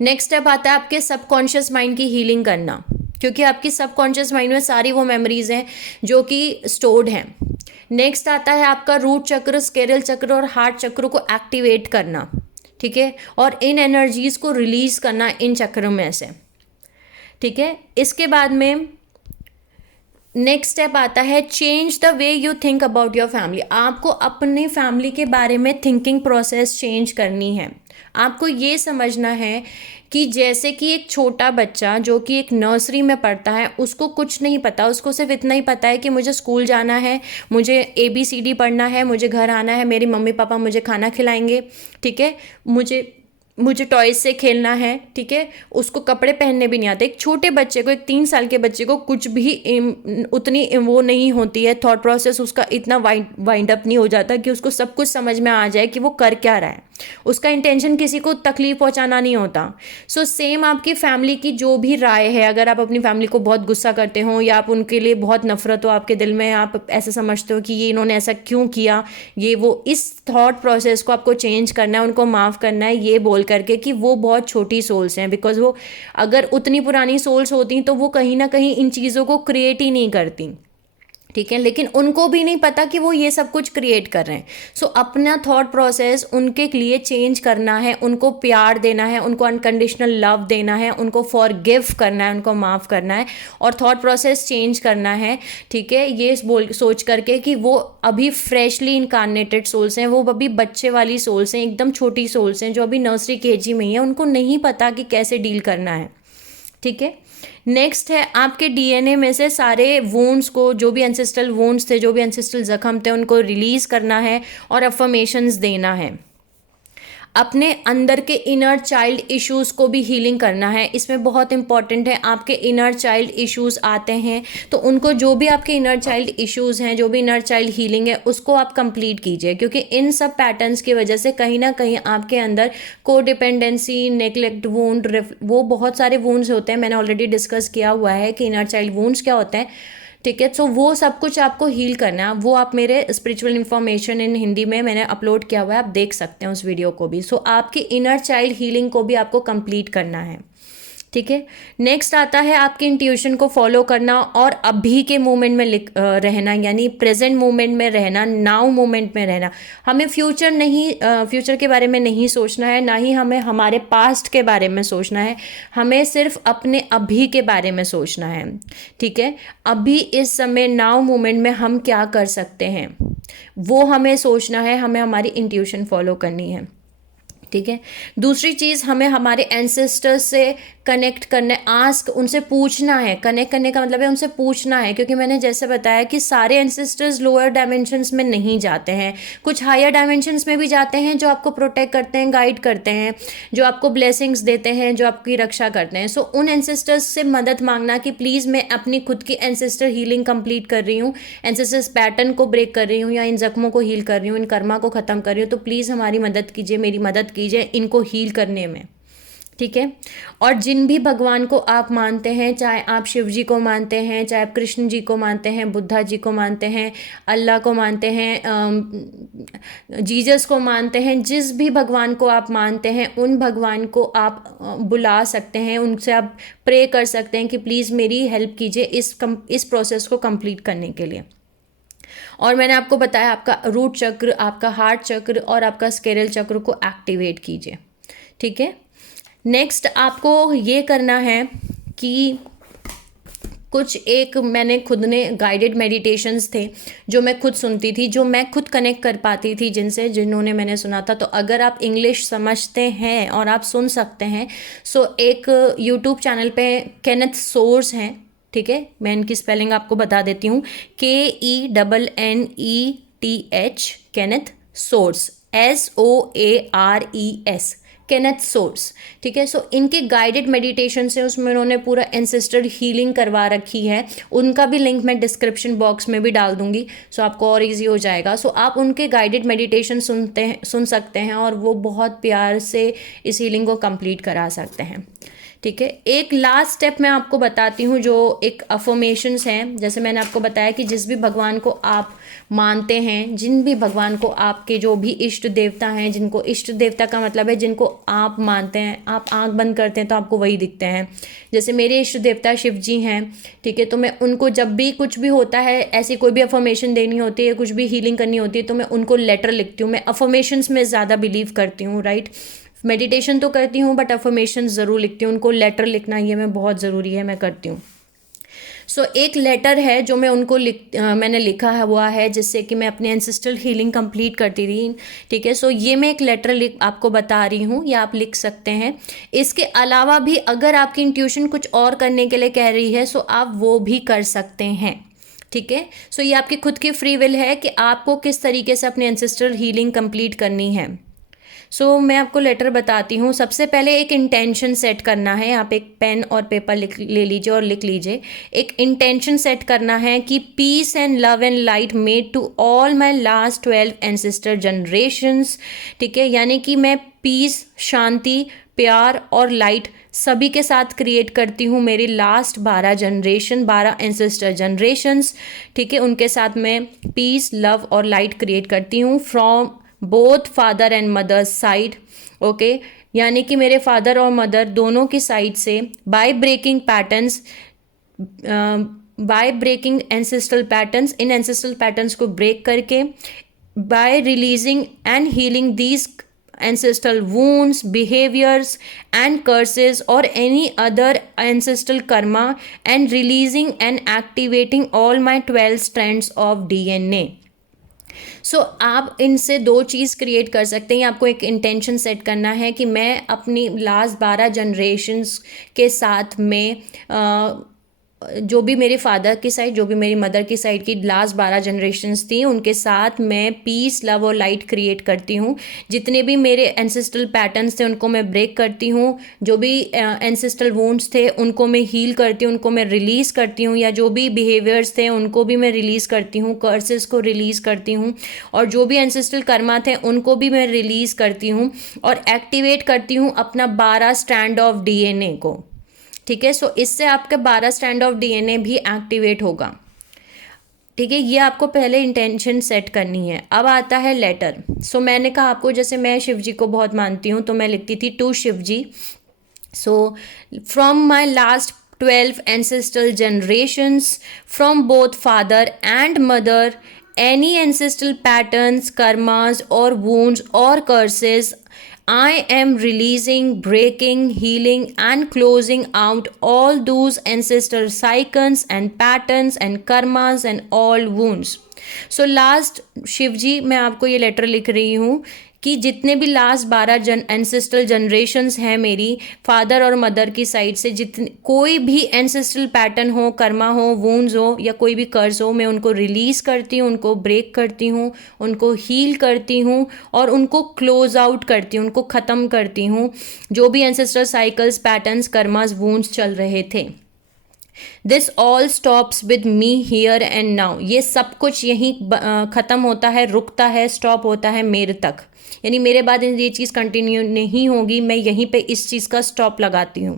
नेक्स्ट स्टेप आता है आपके सबकॉन्शियस माइंड की हीलिंग करना, क्योंकि आपकी सबकॉन्शियस माइंड में सारी वो मेमोरीज हैं जो कि स्टोर्ड हैं। नेक्स्ट आता है आपका रूट चक्र, स्केरल चक्र और हार्ट चक्र को एक्टिवेट करना, ठीक है, और इन एनर्जीज को रिलीज करना इन चक्रों में से, ठीक है। इसके बाद में नेक्स्ट स्टेप आता है change the way you think about your family. आपको अपनी फैमिली के बारे में थिंकिंग प्रोसेस चेंज करनी है। आपको ये समझना है कि जैसे कि एक छोटा बच्चा जो कि एक नर्सरी में पढ़ता है, उसको कुछ नहीं पता, उसको सिर्फ इतना ही पता है कि मुझे स्कूल जाना है, मुझे ABCD पढ़ना है, मुझे घर आना है, मेरी मम्मी पापा मुझे खाना खिलाएंगे, ठीक है, मुझे मुझे टॉयज से खेलना है, ठीक है, उसको कपड़े पहनने भी नहीं आते। एक छोटे बच्चे को, एक 3 साल के बच्चे को कुछ भी उतनी वो नहीं होती है, थॉट प्रोसेस उसका इतना वाइंड अप नहीं हो जाता कि उसको सब कुछ समझ में आ जाए कि वो कर क्या रहा है। उसका इंटेंशन किसी को तकलीफ पहुंचाना नहीं होता। सो सेम आपकी फैमिली की जो भी राय है, अगर आप अपनी फैमिली को बहुत गुस्सा करते हो या आप उनके लिए बहुत नफरत हो आपके दिल में, आप ऐसे समझते हो कि ये इन्होंने ऐसा क्यों किया, ये वो, इस थॉट प्रोसेस को आपको चेंज करना है, उनको माफ़ करना है ये बोल करके कि वो बहुत छोटी सोल्स हैं। बिकॉज वो अगर उतनी पुरानी सोल्स होती तो वो कहीं ना कहीं इन चीज़ों को क्रिएट ही नहीं करती, ठीक है, लेकिन उनको भी नहीं पता कि वो ये सब कुछ क्रिएट कर रहे हैं। सो अपना थॉट प्रोसेस उनके लिए चेंज करना है, उनको प्यार देना है, उनको अनकंडीशनल लव देना है, उनको फॉरगिव करना है, उनको माफ़ करना है और थॉट प्रोसेस चेंज करना है, ठीक है, ये सोच करके कि वो अभी फ्रेशली इनकारनेटेड सोल्स हैं, वो अभी बच्चे वाली सोल्स हैं, एकदम छोटी सोल्स हैं जो अभी नर्सरी केजी में ही है, उनको नहीं पता कि कैसे डील करना है, ठीक है। नेक्स्ट है आपके डीएनए में से सारे वुंड्स को, जो भी एंसेस्ट्रल वुंड्स थे, जो भी एंसेस्ट्रल जख्म थे, उनको रिलीज करना है और अफर्मेशंस देना है। अपने अंदर के इनर चाइल्ड इश्यूज़ को भी हीलिंग करना है। इसमें बहुत इंपॉर्टेंट है, आपके इनर चाइल्ड इश्यूज़ आते हैं तो उनको, जो भी आपके इनर चाइल्ड इश्यूज़ हैं, जो भी इनर चाइल्ड हीलिंग है, उसको आप कंप्लीट कीजिए, क्योंकि इन सब पैटर्न्स की वजह से कहीं ना कहीं आपके अंदर को डिपेंडेंसी, नेग्लेक्ट वुंड, वो बहुत सारे वुंड्स होते हैं। मैंने ऑलरेडी डिस्कस किया हुआ है कि इनर चाइल्ड वुंड्स क्या होते हैं, ठीक है। सो वो सब कुछ आपको हील करना है। वो आप मेरे स्पिरिचुअल इन्फॉर्मेशन इन हिंदी में मैंने अपलोड किया हुआ है, आप देख सकते हैं उस वीडियो को भी। सो आपकी इनर चाइल्ड हीलिंग को भी आपको कंप्लीट करना है, ठीक है। नेक्स्ट आता है आपके इंट्यूशन को फॉलो करना और अभी के मोमेंट में रहना, यानी प्रेजेंट मोमेंट में रहना, नाउ मोमेंट में रहना। हमें फ्यूचर के बारे में नहीं सोचना है, ना ही हमें हमारे पास्ट के बारे में सोचना है, हमें सिर्फ अपने अभी के बारे में सोचना है, ठीक है। अभी इस समय नाउ मोमेंट में हम क्या कर सकते हैं वो हमें सोचना है, हमें हमारी इंट्यूशन फॉलो करनी है, ठीक है। दूसरी चीज़, हमें हमारे एंसेस्टर्स से कनेक्ट करना है, आस्क, उनसे पूछना है। कनेक्ट करने का मतलब है उनसे पूछना है, क्योंकि मैंने जैसे बताया कि सारे एंसेस्टर्स लोअर डायमेंशंस में नहीं जाते हैं, कुछ हायर डायमेंशंस में भी जाते हैं जो आपको प्रोटेक्ट करते हैं, गाइड करते हैं, जो आपको ब्लेसिंग्स देते हैं, जो आपकी रक्षा करते हैं। सो उन एंसेस्टर्स से मदद मांगना कि प्लीज़ मैं अपनी खुद की एंसेस्टर हीलिंग कंप्लीट कर रही हूँ, एंसेस्टर्स पैटर्न को ब्रेक कर रही हूँ, या इन जख्मों को हील कर रही हूँ, इन कर्मा को ख़त्म कर रही हूँ, तो प्लीज़ हमारी मदद कीजिए, मेरी मदद कीजिए इनको हील करने में, ठीक है। और जिन भी भगवान को आप मानते हैं, चाहे आप शिव जी को मानते हैं, चाहे आप कृष्ण जी को मानते हैं, बुद्धा जी को मानते हैं, अल्लाह को मानते हैं, जीसस को मानते हैं, जिस भी भगवान को आप मानते हैं, उन भगवान को आप बुला सकते हैं, उनसे आप प्रे कर सकते हैं कि प्लीज़ मेरी हेल्प कीजिए इस प्रोसेस को कंप्लीट करने के लिए। और मैंने आपको बताया आपका रूट चक्र, आपका हार्ट चक्र और आपका स्केरल चक्र को एक्टिवेट कीजिए, ठीक है। नेक्स्ट आपको ये करना है कि कुछ एक मैंने खुद ने गाइडेड मेडिटेशंस थे जो मैं खुद सुनती थी, जो मैं खुद कनेक्ट कर पाती थी जिन्होंने मैंने सुना था। तो अगर आप इंग्लिश समझते हैं और आप सुन सकते हैं, सो एक यूट्यूब चैनल पे केनेथ सोर्स हैं, ठीक है, मैं इनकी स्पेलिंग आपको बता देती हूँ, KENNETH, Kenneth source, SOARES, Kenneth source, ठीक है। सो इनके गाइडेड मेडिटेशन से उसमें उन्होंने पूरा एंसेस्टर हीलिंग करवा रखी है, उनका भी लिंक मैं डिस्क्रिप्शन बॉक्स में भी डाल दूंगी, सो आपको और इजी हो जाएगा। सो आप उनके गाइडेड मेडिटेशन सुन सकते हैं और वो बहुत प्यार से इस हीलिंग को कंप्लीट करा सकते हैं, ठीक है। एक लास्ट स्टेप मैं आपको बताती हूँ, जो एक अफर्मेशंस हैं। जैसे मैंने आपको बताया कि जिस भी भगवान को आप मानते हैं, जिन भी भगवान को, आपके जो भी इष्ट देवता हैं, जिनको इष्ट देवता का मतलब है जिनको आप मानते हैं, आप आंख बंद करते हैं तो आपको वही दिखते हैं। जैसे मेरे इष्ट देवता शिव जी हैं, ठीक है, तो मैं उनको जब भी कुछ भी होता है, ऐसी कोई भी अफर्मेशन देनी होती है, कुछ भी हीलिंग करनी होती है, तो मैं उनको लेटर लिखती हूँ। मैं अफर्मेशंस में ज़्यादा बिलीव करती हूँ, राइट। मेडिटेशन तो करती हूँ बट अफर्मेशन ज़रूर लिखती हूँ, उनको लेटर लिखना ये मैं बहुत ज़रूरी है, मैं करती हूँ। सो एक लेटर है जो मैं उनको मैंने लिखा हुआ है, जिससे कि मैं अपनी एंसेस्ट्रल हीलिंग कंप्लीट करती थी, ठीक है। सो ये मैं एक लेटर आपको बता रही हूँ, या आप लिख सकते हैं। इसके अलावा भी अगर आपकी इंट्यूशन कुछ और करने के लिए कह रही है, सो आप वो भी कर सकते हैं, ठीक है। सो ये आपकी खुद की फ्री विल है कि आपको किस तरीके से अपनी एंसेस्ट्रल हीलिंग कंप्लीट करनी है। सो मैं आपको लेटर बताती हूँ। सबसे पहले एक इंटेंशन सेट करना है। आप एक पेन और पेपर ले लीजिए और लिख लीजिए। एक इंटेंशन सेट करना है कि peace and love and light made to all my last 12 ancestor generations. ठीक है, यानी कि मैं पीस, शांति, प्यार और लाइट सभी के साथ क्रिएट करती हूँ। मेरी लास्ट 12 जनरेशन, 12 एंसेस्टर जनरेशन्स, ठीक है, उनके साथ मैं पीस, लव और लाइट क्रिएट करती हूँ from both father and mother's side. Okay, यानी कि मेरे फादर और मदर दोनों की साइड से by breaking patterns, by breaking ancestral patterns, इन एंसेस्ट्रल पैटर्न्स को ब्रेक करके, by releasing and healing these ancestral wounds, behaviors and curses or any other ancestral karma, and releasing and activating all my 12 strands of DNA. सो आप इनसे दो चीज़ create कर सकते हैं। आपको एक इंटेंशन सेट करना है कि मैं अपनी लास्ट 12 जनरेशन्स के साथ में जो भी मेरे फादर की साइड, जो भी मेरी मदर की साइड की लास्ट 12 जनरेशन्स थी, उनके साथ मैं पीस, लव और लाइट क्रिएट करती हूँ। जितने भी मेरे एंसेस्ट्रल पैटर्न्स थे उनको मैं ब्रेक करती हूँ। जो भी एंसेस्ट्रल वुंड्स थे उनको मैं हील करती हूँ, उनको मैं रिलीज़ करती हूँ, या जो भी बिहेवियर्स थे उनको भी मैं रिलीज़ करती हूँ, कर्सेस को रिलीज़ करती हूँ, और जो भी एंसेस्ट्रल कर्मा थे उनको भी मैं रिलीज़ करती हूँ और एक्टिवेट करती हूँ अपना 12 स्ट्रैंड ऑफ DNA को। ठीक है, सो इससे आपके 12 स्ट्रैंड ऑफ DNA भी एक्टिवेट होगा। ठीक है, ये आपको पहले इंटेंशन सेट करनी है। अब आता है लेटर। सो मैंने कहा आपको, जैसे मैं शिव जी को बहुत मानती हूँ तो मैं लिखती थी to Shiv ji. So from my last 12 ancestral generations, from both father and mother, any ancestral patterns, karmas or wounds or curses, I am releasing, breaking, healing and closing out all those ancestral cycles and patterns and karmas and all wounds. So last Shiv ji, मैं आपको ये letter लिख रही हूँ कि जितने भी last 12 ancestral generations हैं मेरी फादर और मदर की साइड से, जितने कोई भी एंसेस्ट्रल पैटर्न हो, कर्मा हो, वूंड्स हो या कोई भी कर्ज हो, मैं उनको रिलीज़ करती हूँ, उनको ब्रेक करती हूँ, उनको हील करती हूँ और उनको क्लोज आउट करती हूँ, उनको ख़त्म करती हूँ। जो भी ancestral cycles, patterns, karmas, wounds चल रहे थे। This all stops with me here and now. ये सब कुछ यहीं ख़त्म होता है, रुकता है, स्टॉप होता है मेरे तक, यानी मेरे बाद ये चीज़ कंटिन्यू नहीं होगी। मैं यहीं पे इस चीज़ का स्टॉप लगाती हूँ।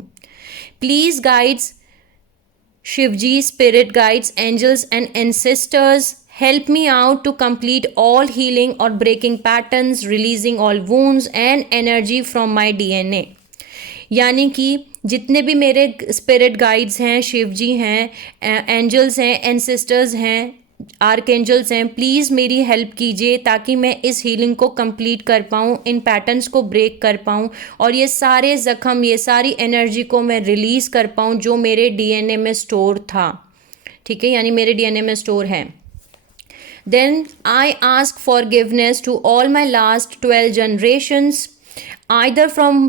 Please guides, Shivji, spirit guides, angels and ancestors, help me out to complete all healing or breaking patterns, releasing all wounds and energy from my DNA। यानी कि जितने भी मेरे स्पिरिट गाइड्स हैं, शिव जी हैं, एंजल्स हैं, एंसेस्टर्स हैं, आर्कएंजल्स हैं, प्लीज़ मेरी हेल्प कीजिए ताकि मैं इस हीलिंग को कंप्लीट कर पाऊँ, इन पैटर्न्स को ब्रेक कर पाऊँ और ये सारे ज़ख्म, ये सारी एनर्जी को मैं रिलीज़ कर पाऊँ जो मेरे DNA में स्टोर था। ठीक है, यानी मेरे DNA में स्टोर है। Then I ask forgiveness to all my last 12 generations, either from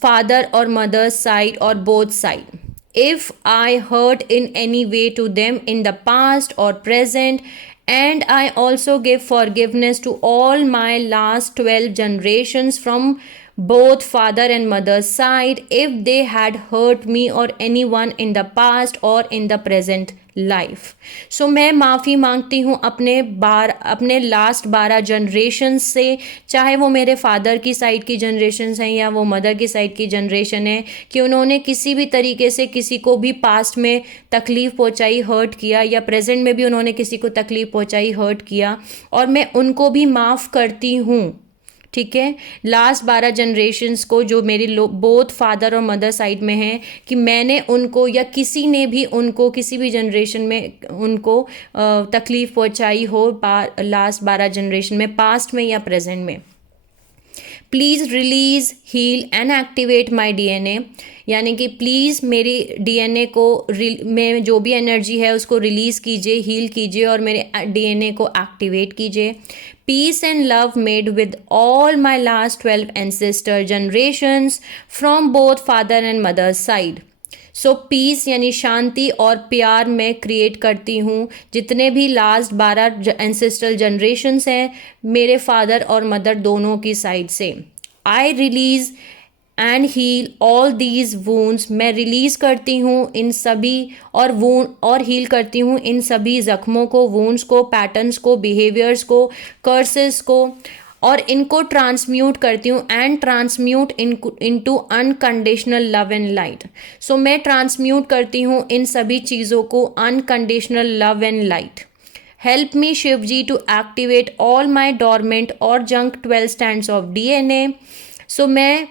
father or mother's side or both side. If I hurt in any way to them in the past or present, and I also give forgiveness to all my last 12 generations from both father and mother's side if they had hurt me or anyone in the past or in the present life. So मैं माफ़ी मांगती हूँ अपने last 12 generation से, चाहे वो मेरे father की साइड की जनरेशन हैं या वो मदर की साइड की जनरेशन है, कि उन्होंने किसी भी तरीके से किसी को भी पास्ट में तकलीफ़ पहुँचाई, हर्ट किया, या प्रेजेंट में भी उन्होंने किसी को तकलीफ़ पहुँचाई, हर्ट किया, और मैं उनको भी माफ़ करती हूँ। ठीक है, लास्ट 12 जनरेशन्स को जो मेरी बोथ फादर और मदर साइड में हैं, कि मैंने उनको या किसी ने भी उनको किसी भी जनरेशन में उनको तकलीफ़ पहुंचाई हो लास्ट 12 जनरेशन में, पास्ट में या प्रेजेंट में। Please release, heal and activate my DNA, यानी कि प्लीज़ मेरी DNA को में जो भी एनर्जी है उसको रिलीज़ कीजिए, हील कीजिए और मेरे DNA को एक्टिवेट कीजिए। Peace and love made with all my last 12 ancestor generations from both father and mother's side। So peace यानी शांति और प्यार मैं क्रिएट करती हूँ जितने भी लास्ट 12 एंसेस्ट्रल जनरेशन्स हैं मेरे फादर और मदर दोनों की साइड से। I release and heal all these wounds, मैं रिलीज करती हूँ इन सभी और वूंड और हील करती हूँ इन सभी जख्मों को, वूंड्स को, पैटर्न्स को, बिहेवियर्स को, कर्सेस को, और इनको ट्रांसम्यूट करती हूँ and transmute into unconditional love and light. So मैं ट्रांसम्यूट करती हूँ इन सभी चीज़ों को unconditional love and light. Help me Shiv ji to activate all my dormant और junk 12 stands of DNA। So मैं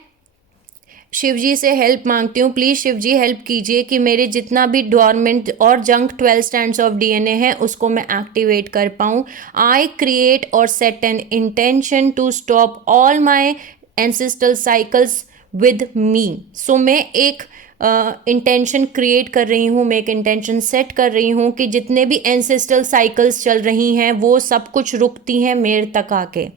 शिव जी से हेल्प मांगती हूँ, प्लीज़ शिव जी हेल्प कीजिए कि मेरे जितना भी डॉर्मेंट और जंक 12 स्टैंड्स ऑफ DNA है उसको मैं एक्टिवेट कर पाऊँ। आई क्रिएट और set an intention to stop all my ancestral cycles with me. So मैं एक इंटेंशन क्रिएट कर रही हूँ, मैं एक इंटेंशन सेट कर रही हूँ कि जितने भी एंसेस्ट्रल साइकिल्स चल रही हैं वो सब कुछ रुकती हैं मेरे तक आके।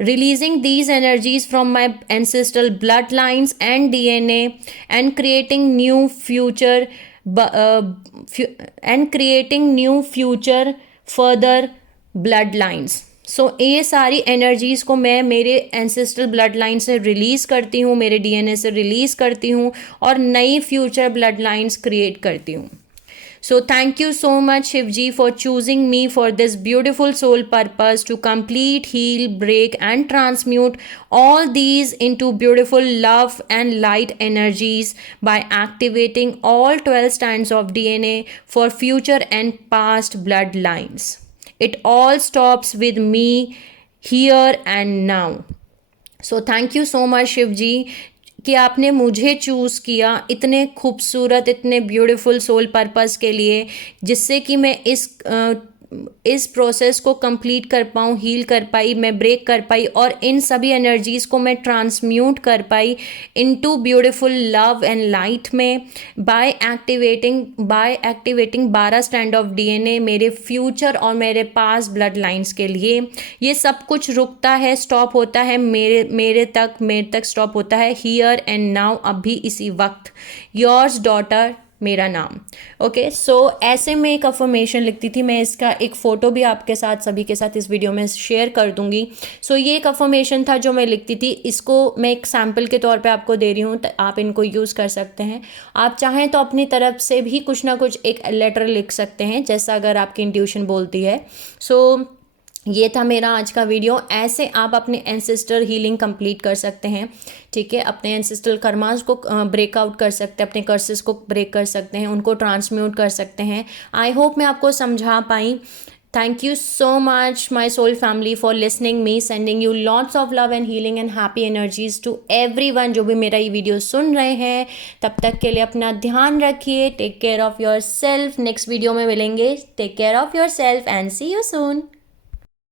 Releasing these energies from my ancestral bloodlines and DNA and creating new future and creating new future further bloodlines। सो ये सारी एनर्जीज़ को मैं मेरे एंसेस्ट्रल ब्लड लाइन से रिलीज़ करती हूँ, मेरे DNA से रिलीज़ करती हूँ और नई फ्यूचर ब्लड लाइन्स क्रिएट करती हूँ। So thank you so much Shiv Ji for choosing me for this beautiful soul purpose to complete, heal, break and transmute all these into beautiful love and light energies by activating all 12 strands of DNA for future and past bloodlines. It all stops with me here and now. So thank you so much Shiv Ji कि आपने मुझे choose किया इतने खूबसूरत, इतने beautiful soul purpose के लिए, जिससे कि मैं इस प्रोसेस को कंप्लीट कर पाऊँ, हील कर पाई, मैं ब्रेक कर पाई और इन सभी एनर्जीज़ को मैं ट्रांसम्यूट कर पाई into beautiful love and light में by activating 12 stand of DNA मेरे फ्यूचर और मेरे पास ब्लड लाइन्स के लिए। ये सब कुछ रुकता है, स्टॉप होता है मेरे तक स्टॉप होता है हियर एंड नाउ, अभी इसी वक्त। योर्स डॉटर मेरा नाम। ओके, सो ऐसे में एक अफर्मेशन लिखती थी, मैं इसका एक फ़ोटो भी आपके साथ सभी के साथ इस वीडियो में शेयर कर दूंगी। सो ये एक अफर्मेशन था जो मैं लिखती थी, इसको मैं एक सैम्पल के तौर पे आपको दे रही हूँ, तो आप इनको यूज़ कर सकते हैं। आप चाहें तो अपनी तरफ से भी कुछ ना कुछ एक लेटर लिख सकते हैं, जैसा अगर आपकी इंट्यूशन बोलती है। सो ये था मेरा आज का वीडियो। ऐसे आप अपने एंसेस्टर हीलिंग कंप्लीट कर सकते हैं, ठीक है। अपने एंसेस्ट्रल कर्मास को ब्रेकआउट कर सकते हैं, अपने कर्सेस को ब्रेक कर सकते हैं, उनको ट्रांसम्यूट कर सकते हैं। आई होप मैं आपको समझा पाई। Thank you so much my soul family for listening me, sending you lots of love and healing and happy energies to everyone जो भी मेरा ये वीडियो सुन रहे हैं। तब तक के लिए अपना ध्यान रखिए, take care of yourself. Next video में मिलेंगे। Take care of yourself and see you soon.